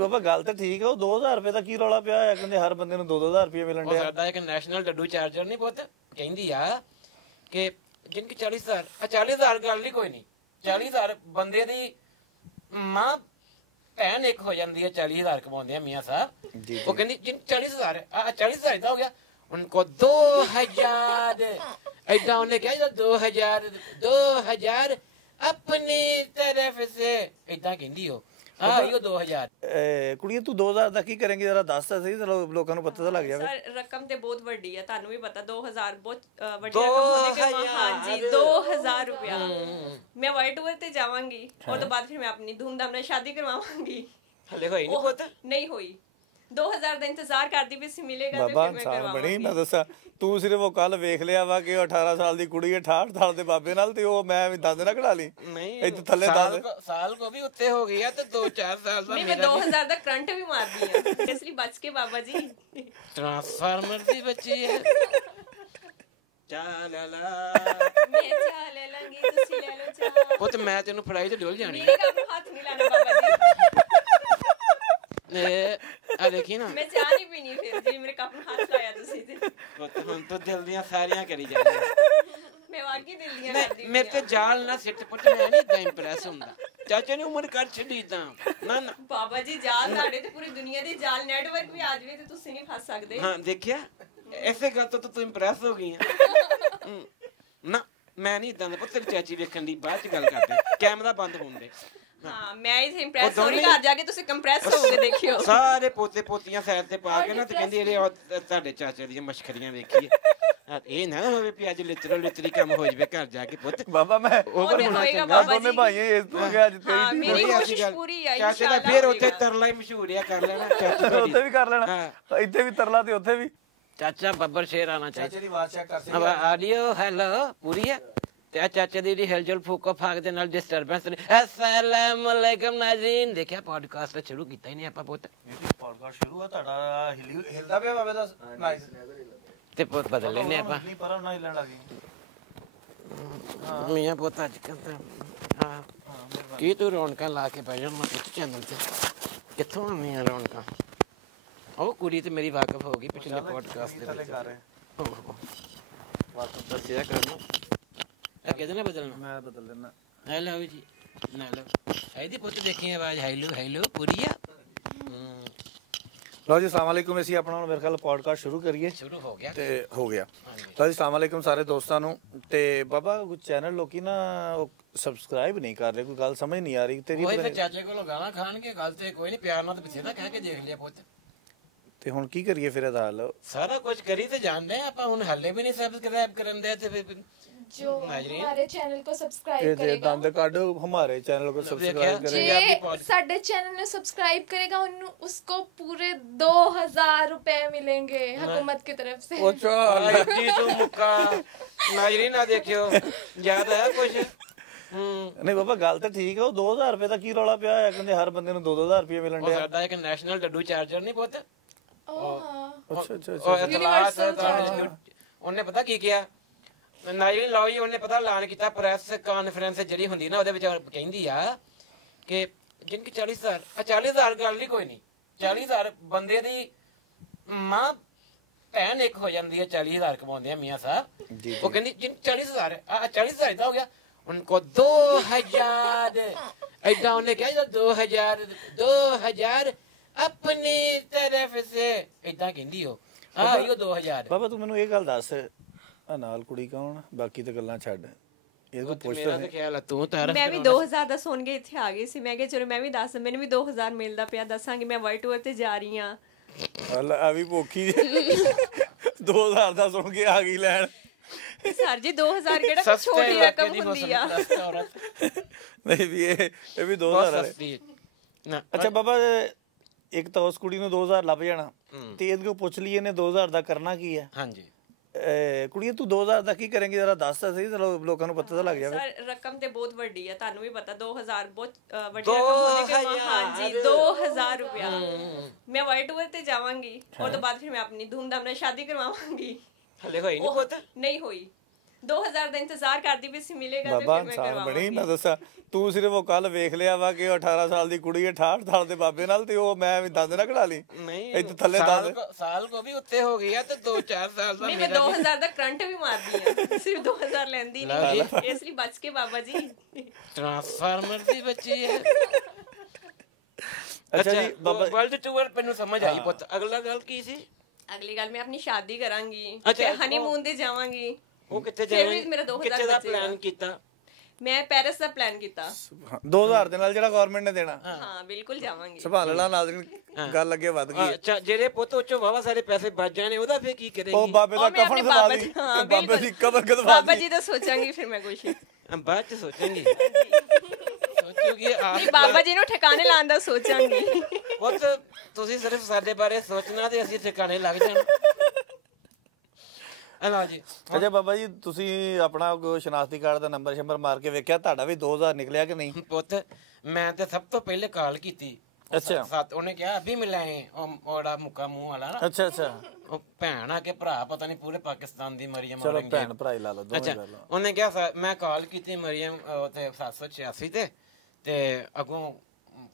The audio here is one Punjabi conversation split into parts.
ਬਾਬਾ ਗੱਲ ਤਾਂ ਠੀਕ ਹੈ। ਉਹ 2000 ਰੁਪਏ ਦਾ ਕੀ ਰੌਲਾ ਪਿਆ ਹੋਇਆ? ਕਹਿੰਦੇ ਹਰ ਬੰਦੇ ਨੂੰ 2-2000 ਰੁਪਏ ਮਿਲਣ ਡਿਆ। ਸਾਡਾ ਇੱਕ ਨੈਸ਼ਨਲ ਡੱਡੂ ਚਾਰਜਰ ਨਹੀਂ ਪੁੱਤ ਕਹਿੰਦੀ ਆ ਕਿ ਜਿਨਕੀ 40,000 40,000 ਗੱਲ ਨਹੀਂ ਕੋਈ ਨਹੀਂ 40,000 ਬੰਦੇ ਦੀ ਮਾਂ ਭੈਣ ਇੱਕ ਹੋ ਜਾਂਦੀ ਹੈ 40,000 ਕਮਾਉਂਦੇ ਆ ਮੀਆਂ ਸਾਹਿਬ। ਉਹ ਕਹਿੰਦੀ ਜਿਨ 40,000 40,000 ਦਾ ਹੋ ਗਿਆ उनको 2,000 ऐसा उन्हें क्या 2,000 अपनी तरफ से ऐसा कहती हो यो 2,000 ਕੁੜੀਏ ਤੂੰ 2000 ਦਾ ਕੀ ਕਰੇਂਗੀ ਜਰਾ ਦੱਸ ਤਾਂ ਸਹੀ ਚਲੋ ਲੋਕਾਂ ਨੂੰ ਪਤਾ ਤਾਂ ਲੱਗ ਜਾਵੇ। ਸਰ ਰਕਮ ਤੇ ਬਹੁਤ ਵੱਡੀ ਹੈ ਤੁਹਾਨੂੰ ਵੀ ਪਤਾ 2000 ਬਹੁਤ ਵੱਡੀ ਰਕਮ ਹੋਣੇ ਕੇ ਹਾਂਜੀ 2000 ਰੁਪਇਆ ਮੈਂ ਵਰਲਡ ਟੂਰ ਤੇ ਜਾਵਾਂਗੀ और तो बाद फिर मैं अपनी धूमधाम ਨਾਲ ਸ਼ਾਦੀ ਕਰਵਾਵਾਂਗੀ। ਹਲੇ ਹੋਈ ਨਹੀਂ ਪੁੱਤ ਨਹੀਂ ਹੋਈ 2000 ਦਾ ਇੰਤਜ਼ਾਰ ਕਰਦੀ ਵੀ ਸੀ ਮਿਲੇਗਾ ਤੇ ਬਾਬਾ ਫਿਰ ਮੈਂ ਇਨਸਾਨ ਬਣੀ ਕਰਵਾਵਾਂਗੀ। ਮੈਂ ਦੱਸਾਂ ਤੂੰ ਸਿਰਫ ਉਹ ਕੱਲ ਵੇਖ ਲਿਆ ਵਾ ਕਿ 18 ਸਾਲ ਦੀ ਕੁੜੀ 68 ਸਾਲ ਦੇ ਬਾਬੇ ਨਾਲ ਤੇ ਉਹ ਮੈਂ ਵੀ ਦੰਦ ਨਾ ਕਢਾ ਲਈ ਨਹੀਂ ਇੱਥੇ ਥੱਲੇ ਦੰਦ ਸਾਲ ਕੋ ਵੀ ਉੱਤੇ ਹੋ ਗਿਆ ਤੇ 2-4 ਸਾਲ ਦਾ ਨਹੀਂ ਮੈਂ 2000 ਦਾ ਕਰੰਟ ਵੀ ਮਾਰਦੀ ਆ ਇਸ ਲਈ ਬਚ ਕੇ ਬਾਬਾ ਜੀ ਟ੍ਰਾਂਸਫਾਰਮਰ ਦੀ ਬੱਚੀ ਹੈ ਚਾਲਾ ਮੈਂ ਚਾਹ ਲੈ ਲਾਂਗੀ ਤੁਸੀਂ ਲੈ ਲਓ ਚਾਹ ਪੁੱਤ ਮੈਂ ਤੈਨੂੰ ਫੜਾਈ ਤੇ ਡੋਲ ਜਾਣੀ ਮੇਰੇ ਕੰਮ ਹੱਥ ਨਹੀਂ ਲਾਣਾ ਬਾਬਾ ਜੀ ਆ ਦੇਖੀ ਨਾ ਮੈਂ ਚਾਹ ਨਹੀਂ ਪੀਣੀ ਫਿਰ ਜੀ ਮੇਰੇ ਕੱਪ ਨੂੰ ਹੱਥ ਲਾਇਆ ਤੁਸੀਂ ਤੇ ਪੁੱਤ ਹੁਣ ਤੂੰ ਦਿਲ ਦੀਆਂ ਸਾਰੀਆਂ ਕਰੀ ਜਾਂਦੀ ਮੈਂ ਵਾਕੀ ਦਿਲ ਦੀਆਂ ਕਰਦੀ ਮੇਰੇ ਤੇ ਜਾਲ ਨਾ ਸਿੱਟ ਪੁੱਤ ਮੈਂ ਨਹੀਂ ਇਦਾਂ ਇੰਪ੍ਰੈਸ ਹੁੰਦਾ ਚਾਚੇ ਨੇ ਉਮਰ ਕੱਢ ਛੱਡੀ ਤਾਂ ਨਾ ਨਾ ਬਾਬਾ ਜੀ ਜਾਲ ਸਾਡੇ ਤੇ ਪੂਰੀ ਦੁਨੀਆ ਦੇ ਜਾਲ ਨੈਟਵਰਕ ਵੀ ਆ ਜਾਵੇ ਤੇ ਤੁਸੀਂ ਨਹੀਂ ਫਸ ਸਕਦੇ। ਹਾਂ ਦੇਖਿਆ ਐਸੇ ਗੱਲ ਤੋਂ ਤੂੰ ਇੰਪ੍ਰੈਸ ਹੋ ਗਈ ਨਾ ਮੈਂ ਨਹੀਂ ਇਦਾਂ ਦਾ ਪੁੱਤ ਤੇਰੀ ਚਾਚੀ ਵੇਖਣ ਦੀ ਬਾਅਦ ਚ ਗੱਲ ਕਰਦੇ ਕੈਮਰਾ ਬੰਦ ਹੋਣ ਦੇ। ਹਾਂ ਮੈਂ ਇਸ ਇੰਪ੍ਰੈਸ ਹੋਣੀ ਘਰ ਜਾ ਕੇ ਤੁਸੀਂ ਕੰਪ੍ਰੈਸ ਹੋਵੋਗੇ ਦੇਖਿਓ ਸਾਰੇ ਪੋਤੇ ਪੋਤੀਆਂ ਸਾਈਡ ਤੇ ਪਾ ਕੇ ਨਾ ਤੇ ਕਹਿੰਦੀ ਇਹਦੇ ਤੁਹਾਡੇ ਚਾਚੇ ਦੀਆਂ ਮਸ਼ਕਰੀਆਂ ਵੇਖੀਏ ਇਹ ਨਾ ਹੋਵੇ ਵੀ ਅੱਜ ਲਿਤਰੀ ਕੰਮ ਹੋ ਜਵੇ ਘਰ ਜਾ ਕੇ ਪੁੱਤ ਬਾਬਾ ਮੈਂ ਉਹ ਹੋਏਗਾ ਬਾਬਾ ਜੀ ਭਾਈਏ ਇਸ ਤੋਂ ਗਿਆ ਅੱਜ ਹਾਂ ਤੇਰੀ ਮੇਰੀ ਕੋਸ਼ਿਸ਼ ਪੂਰੀ ਆ ਚਾਚੇ ਦਾ ਫੇਰ ਉੱਥੇ ਤਰਲਾ ਹੀ ਮਸ਼ਹੂਰ ਆ ਕਰ ਲੈਣਾ ਚਾਚੇ ਉੱਥੇ ਵੀ ਕਰ ਲੈਣਾ ਇੱਥੇ ਵੀ ਤਰਲਾ ਤੇ ਉੱਥੇ ਵੀ ਚਾਚਾ ਬੱਬਰ ਸ਼ੇਰ ਆਣਾ ਚਾਹੀਦਾ ਚਾਚੇ ਦੀ ਆਵਾਜ਼ ਚੈੱਕ ਕਰ अब ऑडियो हेलो पूरी है ਤੇ ਚਾਚਾ ਦੀ ਦੀ ਹਿਲਜੁਲ ਫੂਕੋ ਫਾਕ ਦੇ ਨਾਲ ਡਿਸਟਰਬੈਂਸ ਅਸਲਾਮ ਅਲੈਕਮ ਨਾਜ਼ਰੀਨ ਦੇਖਿਆ ਪੋਡਕਾਸਟ ਸ਼ੁਰੂ ਕੀਤਾ ਹੀ ਨਹੀਂ ਆਪਾਂ ਪੁੱਤ ਇਹ ਪੋਡਕਾਸਟ ਸ਼ੁਰੂ ਆ ਤੁਹਾਡਾ ਹਿਲਦਾ ਪਿਆ ਬਾਬੇ ਦਾ ਨਾਈਸ ਤੇ ਪੁੱਤ ਬਦਲ ਲੈਨੇ ਆਪਾਂ ਨਹੀਂ ਪਰ ਨਾ ਹਿਲਣ ਲੱਗੀ ਮੀਆਂ ਪੁੱਤ ਅੱਜ ਕੱਲ ਹਾਂ ਕੀ ਤੂੰ ਰੌਣਕਾਂ ਲਾ ਕੇ ਬਹਿ ਜਾਣਾ ਪੁੱਤ ਚੈਨਲ ਤੇ ਕਿੱਥੋਂ ਆਉਂਦੀਆਂ ਰੌਣਕਾਂ ਉਹ ਕੁੜੀ ਤੇ ਮੇਰੀ ਵਾਕਫ ਹੋ ਗਈ ਪਿਛਲੇ ਪੋਡਕਾਸਟ ਦੇ ਵਿੱਚ ਵਾਕਫ ਦੱਸਿਆ ਕਰਨਾ ਇਹ ਕਿਹਦੇ ਨਾਲ ਬਦਲਣਾ ਮੈਂ ਬਦਲ ਦਿੰਦਾ ਹੈਲੋ ਜੀ ਨਾ ਲਓ ਇਹਦੀ ਪੁੱਤ ਦੇਖੀ ਆਵਾਜ਼ ਹੈਲੋ ਪੂਰੀ ਆ ਲਓ ਜੀ ਅਸਲਾਮ ਵਾਲੇਕੁਮ ਅਸੀਂ ਆਪਣਾ ਹੁਣ ਮੇਰੇ ਖਿਆਲ ਪੋਡਕਾਸਟ ਸ਼ੁਰੂ ਕਰੀਏ ਸ਼ੁਰੂ ਹੋ ਗਿਆ ਤੇ ਹੋ ਗਿਆ ਲਓ ਜੀ ਅਸਲਾਮ ਵਾਲੇਕੁਮ ਸਾਰੇ ਦੋਸਤਾਂ ਨੂੰ ਤੇ ਬਾਬਾ ਚੈਨਲ ਲੋਕੀ ਨਾ ਸਬਸਕ੍ਰਾਈਬ ਨਹੀਂ ਕਰ ਰਹੇ ਕੋਈ ਗੱਲ ਸਮਝ ਨਹੀਂ ਆ ਰਹੀ ਤੇਰੀ ਉਹ ਫਿਰ ਚਾਚੇ ਕੋਲੋਂ ਗਾਲਾਂ ਖਾਣਗੇ ਗੱਲ ਤੇ ਕੋਈ ਨਹੀਂ ਪਿਆਰ ਨਾਲ ਤੇ ਪਿੱਛੇ ਦਾ ਕਹਿ ਕੇ ਦੇਖ ਲਿਆ ਪੁੱਤ ਤੇ ਹੁਣ ਕੀ ਕਰੀਏ ਫਿਰ ਇਹਦਾ ਹੱਲ ਸਾਰਾ ਕੁਝ ਕਰੀ ਤੇ ਜਾਣਦੇ ਆ ਆਪਾਂ ਹੁਣ ਹੱਲੇ ਵੀ ਨਹੀਂ ਸਬਸਕ੍ਰਾਈਬ ਕਰਨ ਦੇ ਤੇ ਫਿਰ जो हमारे चैनल को सब्सक्राइब ये करेगा दंद काट हमारे चैनल को सब्सक्राइब करेगा जे साडे चैनल ने सब्सक्राइब करेगा उसको पूरे 2000 रुपए मिलेंगे हुकूमत की तरफ से। ओ चल जी तू मुक्का नाजरीन ना देखियो याद है कुछ ਨਹੀਂ ਬਾਬਾ ਗੱਲ ਤਾਂ ਠੀਕ ਹੈ। ਉਹ 2000 ਰੁਪਏ ਦਾ ਕੀ ਰੌਲਾ ਪਿਆ ਹੋਇਆ? ਕਹਿੰਦੇ ਹਰ ਬੰਦੇ ਨੂੰ 2-2000 ਰੁਪਏ ਮਿਲਣ ਉਹ ਡਿਆ। ਸਾਡਾ ਇੱਕ ਨੈਸ਼ਨਲ ਡੱਡੂ ਚਾਰਜਰ ਨਹੀਂ ਪੁੱਤ ਅੱਛਾ ਉਹ ਇਤਲਾਹ ਉਹਨੇ ਪਤਾ ਕੀ ਕਿਹਾ ਨਾਜਰੀਨ ਲਓ ਜੀ ਉਹਨੇ ਪਤਾ ਐਲਾਨ ਕੀਤਾ ਪ੍ਰੈਸ ਕਾਨਫਰੰਸ ਜਿਹੜੀ ਹੁੰਦੀ ਨਾ ਉਹਦੇ ਵਿੱਚ ਕਹਿੰਦੀ ਆ ਕਿ ਜਿਨਕੀ 40,000 40,000 ਗੱਲ ਨਹੀਂ ਕੋਈ ਨਹੀਂ 40,000 ਬੰਦੇ ਦੀ ਮਾਂ ਭੈਣ ਇੱਕ ਹੋ ਜਾਂਦੀ ਹੈ 40,000 ਕਮਾਉਂਦੇ ਆ ਮੀਆਂ ਸਾਹਿਬ। ਉਹ ਕਹਿੰਦੀ ਜਿਨ 40,000 40,000 ਦਾ ਹੋ ਗਿਆ उनको 2,000 ऐसा उन्हें क्या 2,000 अपनी तरफ से ऐसा कहती हो यो 2,000 ਬਾਬਾ ਤੂੰ ਮੈਨੂੰ ਇਹ ਗੱਲ ਦੱਸ ਆ ਨਾਲ ਕੁੜੀ ਕੌਣ ਬਾਕੀ ਤੇ ਗੱਲਾਂ ਛੱਡ ਇਹ ਕੋਈ ਪੁੱਛਦਾ ਮੇਰਾ ਤਾਂ ਖਿਆਲ ਆ ਤੂੰ ਤਾਰਫ ਮੈਂ ਵੀ 2000 ਦਾ ਸੁਣ ਕੇ ਇੱਥੇ ਆ ਗਈ ਸੀ ਮੈਂ ਕਿਹਾ ਚਲੋ ਮੈਂ ਵੀ ਦੱਸ ਮੈਨੂੰ ਵੀ 2000 ਮਿਲਦਾ ਪਿਆ ਦੱਸਾਂਗੀ ਮੈਂ ਵਰਲਡ ਟੂਰ ਤੇ ਜਾ ਰਹੀ ਆ ਆ ਵੀ ਭੁੱਖੀ 2000 ਦਾ ਸੁਣ ਕੇ ਆ ਗਈ ਲੈਣ ਸਰ ਜੀ 2000 ਕਿਹੜਾ ਛੋਟੀ ਰਕਮ ਹੁੰਦੀ ਆ ਨਹੀਂ ਵੀ ਇਹ ਵੀ 2000 ਵਾਲੇ ਨਾ ਅੱਛਾ ਬਾਬਾ ਇੱਕ ਤਾਂ ਉਸ ਕੁੜੀ ਨੂੰ 2000 ਲੱਭ ਜਾਣਾ ਤੇ ਇਹਦੇ ਕੋਲ ਪੁੱਛ ਲਈ ਇਹਨੇ 2000 ਦਾ ਕਰਨਾ ਕੀ ਹੈ। ਹਾਂਜੀ ਕੁੜੀਏ ਤੂੰ 2000 ਦਾ ਕੀ ਕਰੇਂਗੀ ਜਰਾ ਦੱਸ ਤਾਂ ਸਹੀ ਚਲੋ ਲੋਕਾਂ ਨੂੰ ਪਤਾ ਤਾਂ ਲੱਗ ਜਾਵੇ। ਸਰ ਰਕਮ ਤੇ ਬਹੁਤ ਵੱਡੀ ਹੈ ਤੁਹਾਨੂੰ ਵੀ ਪਤਾ 2000 ਬਹੁਤ ਵੱਡੀ ਰਕਮ ਹੋਣੇ ਕੇ ਹਾਂਜੀ 2000 ਰੁਪਇਆ ਮੈਂ ਵਰਲਡ ਟੂਰ ਤੇ ਜਾਵਾਂਗੀ और तो बाद फिर मैं अपनी धूमधाम ਨਾਲ ਸ਼ਾਦੀ ਕਰਵਾਵਾਂਗੀ। ਹਲੇ ਹੋਈ ਨਹੀਂ ਪੁੱਤ ਨਹੀਂ ਹੋਈ 2000 ਦਾ ਇੰਤਜ਼ਾਰ ਕਰਦੀ ਵੀ ਸੀ ਮਿਲੇਗਾ ਤੇ ਬਾਬਾ ਫਿਰ ਮੈਂ ਇਨਸਾਨ ਬਣੀ ਕਰਵਾਵਾਂਗੀ। ਮੈਂ ਦੱਸਾਂ ਤੂੰ ਸਿਰਫ ਉਹ ਕੱਲ ਵੇਖ ਲਿਆ ਵਾ ਕਿ ਉਹ 18 ਸਾਲ ਦੀ ਕੁੜੀ 68 ਸਾਲ ਦੇ ਬਾਬੇ ਨਾਲ ਤੇ ਉਹ ਮੈਂ ਵੀ ਦੰਦ ਨਾ ਕਢਾ ਲਈ ਨਹੀਂ ਇੱਥੇ ਥੱਲੇ ਦੰਦ ਸਾਲ ਕੋ ਵੀ ਉੱਤੇ ਹੋ ਗਈ ਆ ਤੇ 2-4 ਸਾਲ ਦਾ ਨਹੀਂ ਮੈਂ 2000 ਦਾ ਕਰੰਟ ਵੀ ਮਾਰਦੀ ਆ ਸਿਰਫ 2000 ਲੈਂਦੀ ਨਹੀਂ ਇਸ ਲਈ ਬਚ ਕੇ ਬਾਬਾ ਜੀ। ਟ੍ਰਾਂਸਫਾਰਮਰ ਦੀ ਬੱਚੀ ਹੈ। ਅੱਛਾ ਜੀ ਬਾਬਾ ਵਰਲਡ ਟੂਰ ਮੈਨੂੰ ਸਮਝ ਆਈ ਪੁੱਤ। ਅਗਲਾ ਗੱਲ ਕੀ ਸੀ? ਅਗਲੀ ਗੱਲ ਮੈਂ ਆਪਣੀ ਸ਼ਾਦੀ ਕਰਾਂਗੀ ਅੱਛਾ, ਤੇ ਹਨੀਮੂਨ ਤੇ ਜਾਵਾਂਗੀ। ਉਹ ਕਿੱਥੇ ਫਿਰ ਵੀ ਜਾਣਾ? ਮੇਰਾ 2000 ਕਿੱਥੇ ਦਾ ਬਚੇਗਾ। ਪਲਾਨ ਕੀਤਾ? ਮੈਂ ਪੈਰਿਸ ਦਾ ਪਲਾਨ ਕੀਤਾ। 2000 ਦੇ ਨਾਲ ਜਿਹੜਾ ਗਵਰਨਮੈਂਟ ਨੇ ਦੇਣਾ ਹਾਂ ਬਿਲਕੁਲ ਜਾਵਾਂਗੀ। ਸੰਭਾਲਣਾ ਨਾਜ਼ਰੀਨ ਗੱਲ ਅੱਗੇ ਵੱਧ ਗਈ ਅੱਛਾ ਜਿਹੜੇ ਪੁੱਤ ਉਹ ਚੋਂ ਵਾਵਾ ਸਾਰੇ ਪੈਸੇ ਬਚ ਜਾਣੇ ਉਹਦਾ ਫੇਰ ਕੀ ਕਰੇਗੀ? ਉਹ ਬਾਬੇ ਦਾ ਉਹ ਮੈਂ ਆਪਣੇ ਕਫਨ ਦਵਾ ਬਾਬਾ ਦੀ ਜੀ ਹਾਂ ਬਾਬੇ ਦੀ ਕਬਰ ਕਦਵਾ ਬਾਬਾ ਦੀ ਜੀ ਦਾ ਸੋਚਾਂਗੀ ਫਿਰ ਮੈਂ ਕੁਛ। ਬਾਅਦ ਚ ਸੋਚਾਂਗੀ। ਸੋਚੂਗੀ ਆਪ ਨਹੀਂ ਬਾਬਾ ਜੀ ਨੂੰ ਠਿਕਾਣੇ ਲਾਉਣ ਦਾ ਸੋਚਾਂਗੀ। ਪੁੱਤ ਤੁਸੀਂ ਸਿਰਫ ਸਾਡੇ ਬਾਰੇ ਸੋਚਣਾ ਤੇ ਅਸੀਂ ਠਿਕਾਣੇ ਲੱਗ ਜਾਣਾ। ਅਲਾ ਜੀ ਅੱਛਾ ਬਾਬਾ ਜੀ ਤੁਸੀਂ ਆਪਣਾ ਕੋਈ ਸ਼ਨਾਖਤੀ ਕਾਰਡ ਦਾ ਨੰਬਰ ਸ਼ੰਬਰ ਮਾਰ ਕੇ ਵੇਖਿਆ ਤੁਹਾਡਾ ਵੀ 2000 ਨਿਕਲਿਆ ਕਿ ਨਹੀਂ? ਪੁੱਤ ਮੈਂ ਤੇ ਸਭ ਤੋਂ ਪਹਿਲੇ ਕਾਲ ਕੀਤੀ। ਅੱਛਾ ਉਹਨੇ ਕਿਹਾ ਅਭੀ ਮਿਲਾਏ ਉਹੜਾ ਮੁੱਕਾ ਮੂੰਹ ਵਾਲਾ ਨਾ। ਅੱਛਾ ਅੱਛਾ ਉਹ ਭੈਣ ਆ ਕੇ ਭਰਾ ਪਤਾ ਨਹੀਂ ਪੂਰੇ ਪਾਕਿਸਤਾਨ ਦੀ ਮਰੀਮ ਚਲੋ ਭੈਣ ਭਰਾ ਹੀ ਲਾ ਲਓ ਦੋਵੇਂ ਅੱਛਾ ਕਰ ਲਓ। ਉਹਨੇ ਕਿਹਾ ਮੈਂ ਕਾਲ ਕੀਤੀ ਮਰੀਮ ਤੇ 786 ਤੇ ਅੱਗੋਂ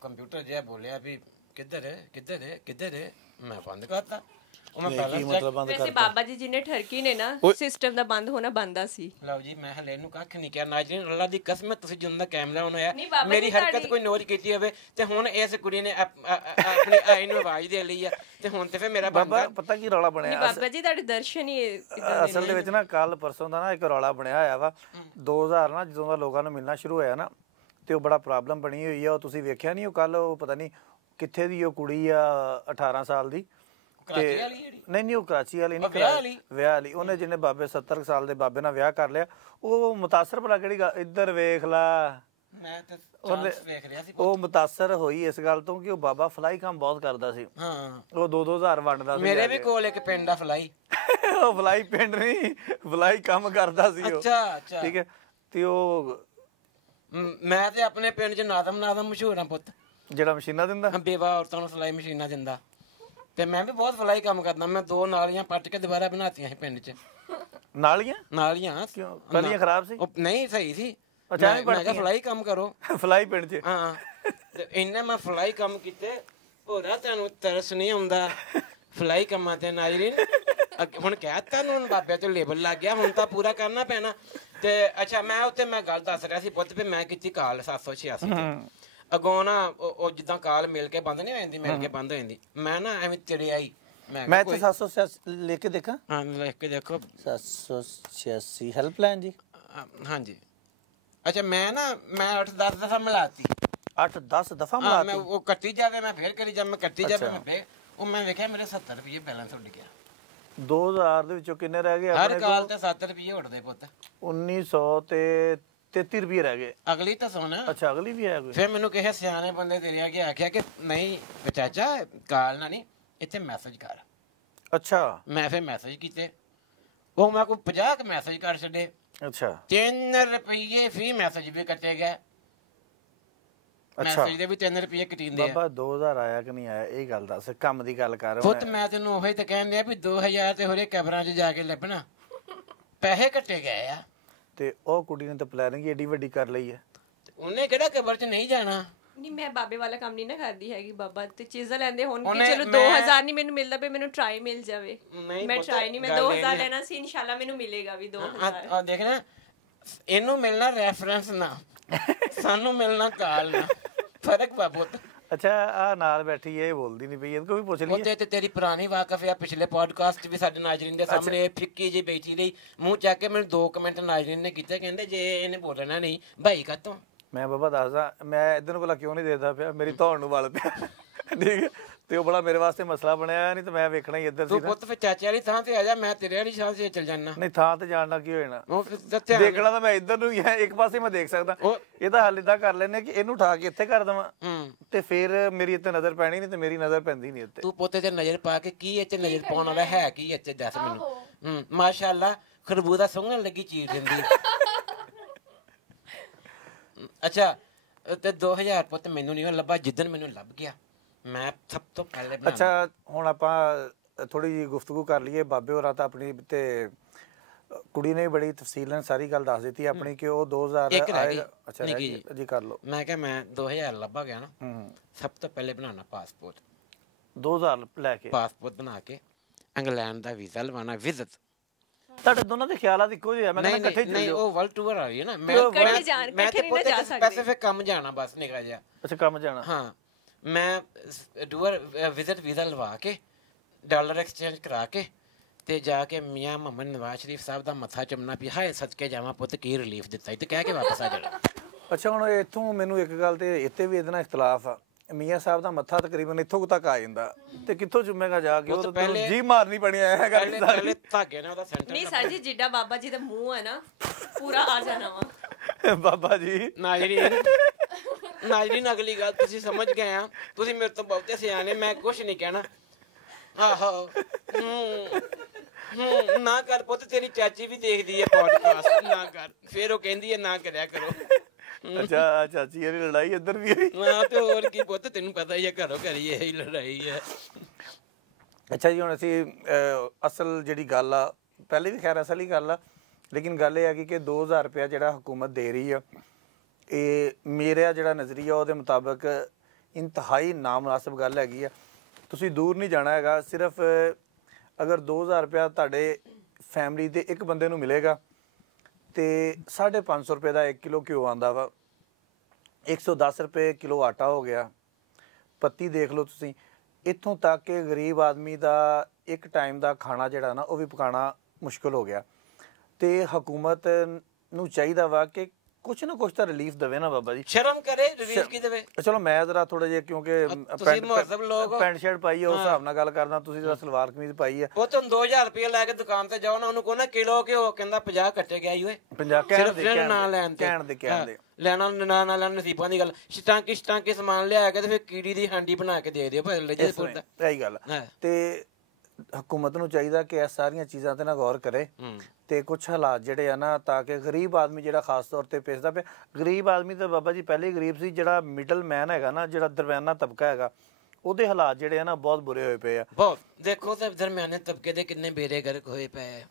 ਕੰਪਿਊਟਰ ਜਿਹਾ ਬੋਲਿਆ ਵੀ ਕਿੱਧਰ ਹੈ ਕਿੱਧਰ ਹੈ ਕਿੱਧਰ ਹੈ। ਮੈਂ ਬੰਦ ਕਰਤਾ। ਉਹ ਮੈਂ ਕੀ ਪਹਿਲਾਂ ਮਤਲਬ ਬੰਦ ਵੈਸੇ ਕਰਤਾ? ਬਾਬਾ ਜੀ ਜਿਹਨੇ ਠਰਕੀ ਨੇ ਨਾ ਸਿਸਟਮ ਦਾ ਬੰਦ ਹੋਣਾ ਬੰਦਾ ਸੀ। ਲਓ ਜੀ ਮੈਂ ਹਲੇ ਇਹਨੂੰ ਕੱਖ ਨਹੀਂ ਕਿਹਾ। ਨਾਜ਼ਰੀਨ ਅੱਲਾ ਦੀ ਕਸਮ ਤੁਸੀਂ ਜਦੋਂ ਦਾ ਕੈਮਰਾ on ਹੋਇਆ ਨਹੀਂ ਬਾਬਾ ਮੇਰੀ ਜੀ ਹਰਕਤ ਤੁਹਾਡੀ- ਕੋਈ ਨੋਟ ਕੀਤੀ ਹੋਵੇ ਤੇ ਹੁਣ ਇਸ ਕੁੜੀ ਨੇ ਆਪਣੀ ਆਈ ਨੂੰ ਆਵਾਜ਼ ਦੇ ਲਈ ਆ ਤੇ ਹੁਣ ਤੇ ਫਿਰ ਮੇਰਾ ਬਾਬਾ ਬੰਦਾ ਪਤਾ ਕੀ ਰੌਲਾ ਨਹੀਂ ਬਣਿਆ ਬਾਬਾ ਜੀ ਤੁਹਾਡੇ ਦਰਸ਼ਨ ਹੀ ਇਦਾਂ ਅਸਲ ਦੇ ਵਿੱਚ ਨਾ ਕੱਲ ਪਰਸੋਂ ਦਾ ਨਾ ਇੱਕ ਰੌਲਾ ਬਣਿਆ ਹੋਇਆ ਵਾ 2000 ਨਾ ਜਦੋਂ ਦਾ ਲੋਕਾਂ ਨੂੰ ਮਿਲਣਾ ਸ਼ੁਰੂ ਹੋਇਆ ਨਾ ਤੇ ਉਹ ਬੜਾ ਪ੍ਰੋਬਲਮ ਬਣੀ ਹੋਈ ਆ। ਉਹ ਤੁਸੀਂ ਵੇਖਿਆ ਨਹੀਂ ਉਹ ਕੱਲ ਉਹ ਪਤਾ ਨਹੀਂ ਕਿੱਥੇ ਦੀ ਉਹ ਕੁੜੀ ਆ 18 ਸਾਲ ਦੀ ਕਰਾਚੀ ਵਾਲੀ ਜਿਹੜੀ ਨਹੀਂ ਉਹ ਕਰਾਚੀ ਵਾਲੀ ਨਹੀਂ ਵਿਆਹ ਵਾਲੀ? ਵਿਆਹ ਵਾਲੀ ਉਹਨੇ ਜਿਹਨੇ ਬਾਬੇ 70 ਸਾਲ ਦੇ ਬਾਬੇ ਨਾਲ ਵਿਆਹ ਕਰ ਲਿਆ ਉਹ ਮੁਤਾਸਰ ਭਲਾ ਕਿਹੜੀ ਗੱਲ ਇੱਧਰ ਵੇਖ ਲਾ। ਮੈਂ ਤੇ ਚਾਂਸ ਵੇਖ ਰਿਹਾ ਸੀ। ਉਹ ਮੁਤਾਸਰ ਹੋਈ ਇਸ ਗੱਲ ਤੋਂ ਕਿ ਉਹ ਬਾਬਾ ਫਲਾਈ ਕੰਮ ਬਹੁਤ ਕਰਦਾ ਸੀ। ਹਾਂ ਉਹ 2-2000 ਵੰਡਦਾ ਸੀ ਮੇਰੇ ਵੀ ਕੋਲ ਇੱਕ ਪਿੰਡ ਆ ਫਲਾਈ। ਉਹ ਫਲਾਈ ਪਿੰਡ ਨਹੀਂ ਫਲਾਈ ਕੰਮ ਕਰਦਾ ਸੀ ਉਹ। ਅੱਛਾ ਅੱਛਾ ਠੀਕ ਹੈ ਤੇ ਉਹ ਮੈਂ ਤੇ ਆਪਣੇ ਪਿੰਡ 'ਚ ਨਾਦਮ ਮਸ਼ਹੂਰ ਆ ਪੁੱਤ। ਜਿਹੜਾ ਮਸ਼ੀਨਾਂ ਦਿੰਦਾ ਬੇਵਾ ਔਰਤਾਂ ਨੂੰ ਫਲਾਈ ਮਸ਼ੀਨਾਂ ਦਿੰਦਾ ਤੇ ਮੈਂ ਵੀ ਬਹੁਤ ਫਲਾਈ ਕੰਮ ਕਰਦਾ। ਮੈਂ 2 ਨਾਲੀਆਂ ਪੱਟ ਕੇ ਦੁਬਾਰਾ ਬਣਾਤੀਆਂ ਸੀ ਪਿੰਡ 'ਚ। ਨਾਲੀਆਂ ਨਾਲੀਆਂ ਕਿਉਂ ਕਲੀਆਂ ਖਰਾਬ ਸੀ? ਉਹ ਨਹੀਂ ਸਹੀ ਸੀ। ਅੱਛਾ, ਮੈਂ ਕਿਹਾ ਫਲਾਈ ਕੰਮ ਕਰੋ। ਫਲਾਈ ਪਿੰਡ 'ਚ ਹਾਂ ਤੇ ਇੰਨੇ ਮੈਂ ਫਲਾਈ ਕੰਮ ਕੀਤੇ ਹੋਰਾ ਤੁਹਾਨੂੰ ਤਰਸ ਨਹੀਂ ਆਉਂਦਾ ਫਲਾਈ ਕੰਮਾਂ ਤੇ ਨਾਜ਼ਰੀਨ। ਹੁਣ ਕਹਿਤਾ ਨੂੰ ਬਾਬੇ ਤੋਂ ਲੇਬਲ ਲੱਗ ਗਿਆ ਹੁਣ ਤਾਂ ਪੂਰਾ ਕਰਨਾ ਪੈਣਾ। ਤੇ ਅੱਛਾ ਮੈਂ ਉੱਥੇ ਮੈਂ ਗੱਲ ਦੱਸ ਰਿਹਾ ਸੀ ਪੁੱਤ ਵੀ ਮੈਂ ਕੀਤੀ ਕਾਲ 786 ਤੇ ਅੱਗੋਂ ਨਾ ਉਹ ਜਿੱਦਾਂ ਕਾਲ ਮਿਲ ਕੇ ਬੰਦ ਨਹੀਂ ਹੋ ਜਾਂਦੀ ਮਿਲ ਕੇ ਬੰਦ ਹੋ ਜਾਂਦੀ। ਮੈਂ ਨਾ ਐਵੇਂ ਚੜਿਆ ਹੀ ਮੈਂ ਇੱਥੇ 786 ਲੈ ਕੇ ਦੇਖਾਂ। ਹਾਂ ਲਿਖ ਕੇ ਦੇਖੋ 786 ਹੈਲਪਲਾਈਨ ਜੀ। ਹਾਂਜੀ ਅੱਛਾ ਮੈਂ 8-10 ਦਫਾ ਮਿਲਾਤੀ। 8-10 ਦਫਾ ਹਾਂ ਮੈਂ ਮਿਲਾਤੀ? ਉਹ ਕੱਟੀ ਜਾਵੇ ਮੈਂ ਫੇਰ ਕਰੀ ਜਾਵੇ ਮੈਂ ਕੱਟੀ ਜਾਵੇ ਮੈਂ ਫੇਰ ਉਹ ਮੈਂ ਵੇਖਿਆ ਮੇਰੇ 70 ਰੁਪਏ ਬੈਲੈਂਸ ਉੱਡ ਗਿਆ। 2000 ਦੇ ਵਿੱਚੋਂ ਕਿੰਨੇ ਰਹਿ ਗਏ ਹਰ ਆਪਣੇ ਕਾਲ ਕੋਲ? ਤੇ 7 ਰੁਪਏ ਉੱਡਦੇ ਪੁੱਤ। 1900 ਤੇ 33 ਰੁਪਏ ਰਹਿ ਗਏ। ਅਗਲੀ ਤਾਂ ਸੁਣ ਅੱਛਾ ਅਗਲੀ ਵੀ ਹੈ ਕੋਈ? ਫਿਰ ਮੈਨੂੰ ਕਿਸੇ ਸਿਆਣੇ ਬੰਦੇ ਤੇਰੇ ਅੱਗੇ ਆਖਿਆ ਕਿ ਨਹੀਂ ਚਾਚਾ ਕਾਲ ਨਾ ਨਹੀਂ ਇੱਥੇ ਮੈਸੇਜ ਕਰ। ਅੱਛਾ ਮੈਂ ਫਿਰ ਮੈਸੇਜ ਕੀਤੇ ਉਹ ਮੈਂ ਕੋਈ 50 ਕ ਮੈਸੇਜ ਕਰ ਛੱਡੇ। ਅੱਛਾ 3 ਰੁਪਏ ਫੀ ਮੈਸੇਜ ਵੀ ਕੱਟੇ ਗਏ। ਮੈਸੇਜ ਦੇ ਵੀ 3 ਰੁਪਏ ਕਟਿੰਦੇ ਆ। ਬਾਬਾ 2000 ਆਇਆ ਕਿ ਨਹੀਂ ਆਇਆ ਇਹ ਗੱਲ ਦੱਸ ਕੰਮ ਦੀ ਗੱਲ ਕਰ। ਪੁੱਤ ਮੈਂ ਤੈਨੂੰ ਉਹੀ ਤਾਂ ਕਹਿਣ ਡਿਆ ਵੀ 2000 ਤੇ ਹੋਰੇ ਕਬਰਾਂ 'ਚ ਜਾ ਕੇ ਲੱਭਣਾ ਪੈਸੇ ਕੱਟੇ ਗਏ ਆ। ਤੇ ਉਹ ਕੁੜੀ ਨੇ ਤਾਂ ਪਲੈਨਿੰਗ ਏਡੀ ਵੱਡੀ ਕਰ ਲਈ ਹੈ। ਉਹਨੇ ਕਿਹੜਾ ਕਬਰ 'ਚ ਨਹੀਂ ਜਾਣਾ। ਨਹੀਂ ਮੈਂ ਬਾਬੇ ਵਾਲਾ ਕੰਮ ਨਹੀਂ ਨਾ ਕਰਦੀ ਹੈਗੀ। ਬਾਬਾ ਤੇ ਚੀਜ਼ਾਂ ਲੈਂਦੇ ਹੋਣਗੇ ਉਹਨੇ- ਚਲੋ ਮੈਂ- 2000 ਨਹੀਂ ਮੈਨੂੰ ਮਿਲਦਾ ਪਈ ਮੈਨੂੰ ਟਰਾਈ ਮਿਲ ਜਾਵੇ। ਨਹੀਂ ਮੈਂ ਪੁੱਤ, ਟਰਾਈ ਨਹੀਂ ਮੈਂ ਗੱਲ 2000 ਇਹ ਲੈਣਾ ਸੀ ਇਨਸ਼ਾਅੱਲਾ ਮੈਨੂੰ ਮਿਲੇਗਾ ਵੀ 2000। ਆ ਦੇਖ ਨਾ ਇਹਨੂੰ ਮਿਲਣਾ ਰੈਫਰੈਂਸ ਨਾ ਸਾਨੂੰ ਮਿਲਣਾ ਕਾਲ ਨਾ ਫਰਕ ਵਾ ਪੁੱਤ। ਅੱਛਾ ਆ ਨਾਲ ਬੈਠੀ ਇਹ ਬੋਲਦੀ ਨਹੀਂ ਪਈ ਇਹਨੂੰ ਵੀ ਪੁੱਛ ਲਈਏ। ਉਹਦੇ ਤੇ ਤੇਰੀ ਪੁਰਾਣੀ ਵਾਕਫ ਆ ਪਿਛਲੇ ਪੋਡਕਾਸਟ ਵੀ ਸਾਡੇ ਨਾਜ਼ਰੀਨ ਦੇ ਸਾਹਮਣੇ ਫਿੱਕੀ ਜੀ ਬੈਠੀ ਰਹੀ ਮੂੰਹ ਚੱਕ ਕੇ ਮੈਨੂੰ 2 ਕਮੈਂਟ ਨਾਜ਼ਰੀਨ ਨੇ ਕੀਤੇ ਕਹਿੰਦੇ ਜੇ ਇਹਨੇ ਬੋਲਣਾ ਨਹੀਂ ਭਾਈ ਕਾਤੋਂ। ਮੈਂ ਬਾਬਾ ਦੱਸਦਾ ਮੈਂ ਇਧਰ ਨੂੰ ਭਲਾ ਕਿਉਂ ਨਹੀਂ ਦੇਦਾ ਪਿਆ ਮੇਰੀ ਧੌਣ ਨੂੰ ਵੱਲ ਪਿਆ ਠੀਕ ਹੈ ਤੇ ਉਹ ਬੜਾ ਮੇਰੇ ਵਾਸਤੇ ਮਸਲਾ ਬਣਿਆ ਨਹੀਂ ਤੇ ਮੈਂ ਵੇਖਣਾ ਹੀ ਇੱਧਰ ਸੀ ਤੂੰ ਨਾ। ਪੁੱਤ ਫਿਰ ਚਾਚੇ ਵਾਲੀ ਥਾਂ ਤੇ ਆ ਜਾ ਮੈਂ ਤੇਰੇ ਵਾਲੀ ਥਾਂ ਤੇ ਚੱਲ ਜਾਣਾ। ਨਹੀਂ ਥਾਂ ਤੇ ਜਾਣ ਨਾਲ ਕੀ ਹੋ ਜਾਣਾ? ਉਹ ਫਿਰ ਧਿਆਨ- ਦੇਖਣਾ ਤਾਂ ਮੈਂ ਇੱਧਰ ਨੂੰ ਹੀ ਹੈ ਇੱਕ ਪਾਸੇ ਮੈਂ ਦੇਖ ਸਕਦਾ। ਇਹਦਾ ਹੱਲ ਇਦਾਂ ਕਰ ਲੈਨੇ ਕਿ ਇਹਨੂੰ ਉਠਾ ਕੇ ਇੱਥੇ ਕਰ ਦੇਵਾਂ ਤੇ ਫਿਰ ਮੇਰੀ ਇੱਥੇ ਨਜ਼ਰ ਪੈਣੀ ਨਹੀਂ ਤੇ ਮੇਰੀ ਨਜ਼ਰ ਪੈਂਦੀ ਨਹੀਂ ਇੱਥੇ। ਤੂੰ ਪੋਤੇ ਤੇ ਨਜ਼ਰ ਪਾ ਕੇ ਕੀ ਇੱਥੇ ਨਜ਼ਰ ਪਾਉਣ ਵਾਲਾ ਹੈ ਕੀ ਇੱਥੇ ਦੱਸ ਮੈਨੂੰ। ਮਾਸ਼ਾਅੱਲਾ ਖਰਬੂਜ਼ਾ ਸੁੰਘਣ ਲੱਗੀ ਚੀਰ ਦਿੰਦੀ। ਅੱਛਾ ਤੇ 2000 ਪੁੱਤ ਮੈਨੂੰ ਨਹੀਂ ਲੱਭਾ ਜਿੱਦਣ ਮੈਨੂੰ ਲੱਭ ਗਿਆ ਮੈਂ ਸਭ ਤੋਂ ਪਹਿਲੇ ਅੱਛਾ ਹੁਣ ਆਪਾਂ ਥੋੜੀ ਜਿਹੀ ਗੁਫ਼ਤਗੂ ਕਰ ਲਈਏ ਬਾਬੇ ਹੋਰਾਂ ਤਾਂ ਆਪਣੀ ਤੇ ਕੁੜੀ ਨੇ ਬੜੀ ਤਫਸੀਲ ਨਾਲ ਸਾਰੀ ਗੱਲ ਦੱਸ ਦਿੱਤੀ ਆਪਣੀ ਕਿ ਉਹ 2000 ਇੱਕ ਰਹਿ ਗਈ, ਅੱਛਾ ਨਿੱਕੀ ਰਹਿ ਗਈ। ਜੀ ਕਰ ਲਓ। ਮੈਂ ਕਿਹਾ ਮੈਂ 2000 ਲੱਭਾ ਗਿਆ ਨਾ, ਹੂੰ ਸਭ ਤੋਂ ਪਹਿਲੇ ਬਣਾਉਣਾ ਪਾਸਪੋਰਟ। 2000 ਲੈ ਕੇ ਪਾਸਪੋਰਟ ਬਣਾ ਕੇ ਇੰਗਲੈਂਡ ਦਾ ਵੀਜ਼ਾ ਲਵਾਉਣਾ, ਵਿਜ਼ਿਟ। ਤੁਹਾਡੇ ਦੋਨਾਂ ਦੇ ਖਿਆਲਾਤ ਇੱਕੋ ਜਿਹੇ ਆ। ਮੈਂ ਕਹਿੰਦਾ ਇਕੱਠੇ ਨਹੀਂ, ਚੱਲ ਉਹ ਵਰਲਡ ਟੂਰ ਆ ਰਹੀ ਹੈ ਨਾ। ਇਕੱਠੇ ਜਾਣ, ਮੈਂ ਇਕੱਠੇ ਤੇ ਨਹੀਂ ਨਾ ਜਾ ਸਕਦੇ। ਸਪੈਸੀਫਿਕ ਕੰਮ ਜਾਣਾ ਬਸ, ਨਿਕਲ ਜਾ। ਅੱਛਾ ਕੰਮ ਜਾਣਾ। ਹਾਂ, ਮੈਂ ਟੂਰ ਵਿਜ਼ਿਟ ਵੀਜ਼ਾ ਲਵਾ ਕੇ ਡਾਲਰ ਐਕਸਚੇਂਜ ਕਰਾ ਕੇ ਤੇ ਜਾ ਕੇ ਮੀਆਂ ਮੁਹੰਮਦ ਨਵਾਜ਼ ਸ਼ਰੀਫ ਸਾਹਿਬ ਦਾ ਮੱਥਾ ਚੁੰਮਣਾ ਵੀ ਹਾਏ ਸਦਕੇ ਜਾਵਾਂ ਪੁੱਤ ਕੀ ਰਿਲੀਫ ਦਿੱਤਾ ਤੇ ਕਹਿ ਕੇ ਵਾਪਸ ਆ ਜਾਣਾ। ਅੱਛਾ ਹੁਣ ਇੱਥੋਂ ਮੈਨੂੰ ਇੱਕ ਗੱਲ ਤੇ ਇੱਥੇ ਵੀ ਇਹਦੇ ਨਾਲ ਇਖਤਲਾਫ ਆ। ਮੀਆਂ ਸਾਹਿਬ ਦਾ ਮੱਥਾ ਤਕਰੀਬਨ ਇੱਥੋਂ ਤੱਕ ਆ ਜਾਂਦਾ ਤੇ ਕਿੱਥੋਂ ਚੁੰਮੇਗਾ ਜਾ ਕੇ? ਉਹ ਤਾਂ ਪਹਿਲੇ ਜੀ ਮਾਰਨੀ ਪਣੀ ਆਇਆ ਹੈਗਾ। ਪਹਿਲੇ ਧਾਗੇ ਨਾਲ ਉਹਦਾ ਸੈਂਟਰ ਨਹੀਂ ਸਰ ਜੀ, ਜਿੱਡਾ ਬਾਬਾ ਜੀ ਦਾ ਮੂੰਹ ਹੈ ਨਾ, ਪੂਰਾ ਆ ਜਾਣਾ ਵਾ। ਬਾਬਾ ਜੀ ਨਾਜ਼ਰੀਨ ਅਗਲੀ ਗੱਲ ਤੁਸੀਂ ਸਮਝ ਗਏ ਆ। ਤੁਸੀਂ ਮੇਰੇ ਤੋਂ ਬਹੁਤੇ ਸਿਆਣੇ, ਮੈਂ ਕੁਝ ਨਹੀਂ ਕਹਿਣਾ। ਆਹੋ ਨਾ ਕਰ ਪੁੱਤ, ਤੇਰੀ ਚਾਚੀ ਵੀ ਦੇਖਦੀ ਹੈ ਪੋਡਕਾਸਟ, ਨਾ ਕਰ। ਫਿਰ ਉਹ ਕਹਿੰਦੀ ਹੈ ਨਾ ਕਰਿਆ ਕਰੋ। ਅੱਛਾ ਚਾਚੀ ਇਹਦੀ ਲੜਾਈ ਇੱਧਰ ਵੀ ਹੋਈ। ਨਾ ਤੇ ਹੋਰ ਕੀ ਪੁੱਤ, ਤੈਨੂੰ ਪਤਾ ਹੀ ਹੈ ਘਰੋਂ ਘਰੀ ਇਹੀ ਲੜਾਈ ਹੈ। ਅੱਛਾ ਜੀ ਹੁਣ ਅਸੀਂ ਅਸਲ ਜਿਹੜੀ ਗੱਲ ਆ, ਪਹਿਲੇ ਵੀ ਖੈਰ ਅਸਲ ਹੀ ਗੱਲ ਆ, ਲੇਕਿਨ ਗੱਲ ਇਹ ਹੈਗੀ ਕਿ 2000 ਰੁਪਇਆ ਜਿਹੜਾ ਹਕੂਮਤ ਦੇ ਰਹੀ ਆ, ਇਹ ਮੇਰਾ ਜਿਹੜਾ ਨਜ਼ਰੀਆ ਉਹਦੇ ਮੁਤਾਬਕ ਇੰਤਹਾਈ ਨਾਮੁਨਾਸਿਬ ਗੱਲ ਹੈਗੀ ਆ। ਤੁਸੀਂ ਦੂਰ ਨਹੀਂ ਜਾਣਾ ਹੈਗਾ। ਸਿਰਫ ਅਗਰ 2000 ਰੁਪਇਆ ਤੁਹਾਡੇ ਫੈਮਿਲੀ ਦੇ ਇੱਕ ਬੰਦੇ ਨੂੰ ਮਿਲੇਗਾ ਤੇ 550 ਰੁਪਏ ਦਾ 1 ਕਿਲੋ ਘਿਓ ਆਉਂਦਾ ਵਾ, 110 ਰੁਪਏ ਕਿਲੋ ਆਟਾ ਹੋ ਗਿਆ, ਪੱਤੀ ਦੇਖ ਲਓ ਤੁਸੀਂ। ਇੱਥੋਂ ਤੱਕ ਕਿ ਗਰੀਬ ਆਦਮੀ ਦਾ ਇੱਕ ਟਾਈਮ ਦਾ ਖਾਣਾ ਜਿਹੜਾ ਨਾ ਉਹ ਵੀ ਪਕਾਉਣਾ ਮੁਸ਼ਕਿਲ ਹੋ ਗਿਆ। ਤੇ ਹਕੂਮਤ ਨੂੰ ਚਾਹੀਦਾ ਵਾ ਕਿ ਕੁਛ ਨਾ ਕੁਛ ਤਾਂ ਰਿਲੀਫ ਦੇਵੇ ਨਾ ਬਾਬਾ ਜੀ। ਸ਼ਰਮ ਕਰੇ, ਰਿਲੀਫ ਕੀ ਦੇਵੇ? ਚਲੋ ਮੈਂ ਜ਼ਰਾ ਥੋੜਾ ਜਿਹਾ ਕਿਉਂਕਿ ਤੁਸੀਂ ਮੁਹੱਜ਼ਬ ਲੋਕ ਹੋ। ਪੈਂਟ ਸ਼ਰਟ ਪਾਈ ਹੈ ਉਸ ਹਿਸਾਬ ਨਾਲ ਗੱਲ ਕਰਦਾ, ਤੁਸੀਂ ਜਿਹੜਾ ਸਲਵਾਰ ਕਮੀਜ਼ ਪਾਈ ਹੈ। ਉਹ ਤੁਹਾਨੂੰ 2000 ਰੁਪਏ ਲੈ ਕੇ ਦੁਕਾਨ ਤੇ ਜਾਓ ਨਾ, ਉਹਨੂੰ ਕਹੋ ਨਾ ਕਿਲੋ ਘਿਓ, ਕਹਿੰਦਾ 50 ਕੱਟੇ ਗਿਆ ਈ ਓਏ। 50 ਕਹਿਣ ਦੇ ਲੈਣਾ ਨਾ ਲੈਣ ਨਸੀਬਾਂ ਦੀ ਗੱਲ। ਸਟਾਂਕੀ ਸਮਾਨ ਲਿਆ ਕੇ ਤੇ ਫਿਰ ਕੀੜੀ ਦੀ ਹਾਂਡੀ ਬਣਾ ਕੇ ਦੇ ਦਿਓ ਭਾਈ ਲੈ ਜੇ ਪੁੱਤ। ਇਹੀ ਗੱਲ ਤੇ ਹਕੂਮਤ ਨੂੰ ਚਾਹੀਦਾ ਕਿ ਇਹ ਸਾਰੀਆਂ ਚੀਜ਼ਾਂ ਤੇ ਨਾ ਗੌਰ ਕਰੇ ਤੇ ਕੁਝ ਹਾਲਾਤ ਜਿਹੜੇ ਆ ਨਾ, ਤਾਂ ਕਿ ਗਰੀਬ ਆਦਮੀ ਜਿਹੜਾ ਖਾਸ ਤੌਰ ਤੇ ਪੇਸਦਾ ਪਿਆ। ਗਰੀਬ ਆਦਮੀ ਤਾਂ ਬਾਬਾ ਜੀ ਪਹਿਲੇ ਹੀ ਗਰੀਬ ਸੀ। ਜਿਹੜਾ ਮਿਡਲ ਮੈਨ ਹੈਗਾ ਨਾ, ਜਿਹੜਾ ਦਰਮਿਆਨਾ ਤਬਕਾ ਹੈਗਾ, ਉਹਦੇ ਹਾਲਾਤ ਜਿਹੜੇ ਆ ਨਾ ਬਹੁਤ ਬੁਰੇ ਹੋਏ ਪਏ ਆ। ਬਹੁਤ ਦੇਖੋ ਤੇ ਦਰਮਿਆਨੇ ਤਬਕੇ ਦੇ ਕਿੰਨੇ ਬੇੜੇ ਗਰਕ ਹੋਏ ਪਏ।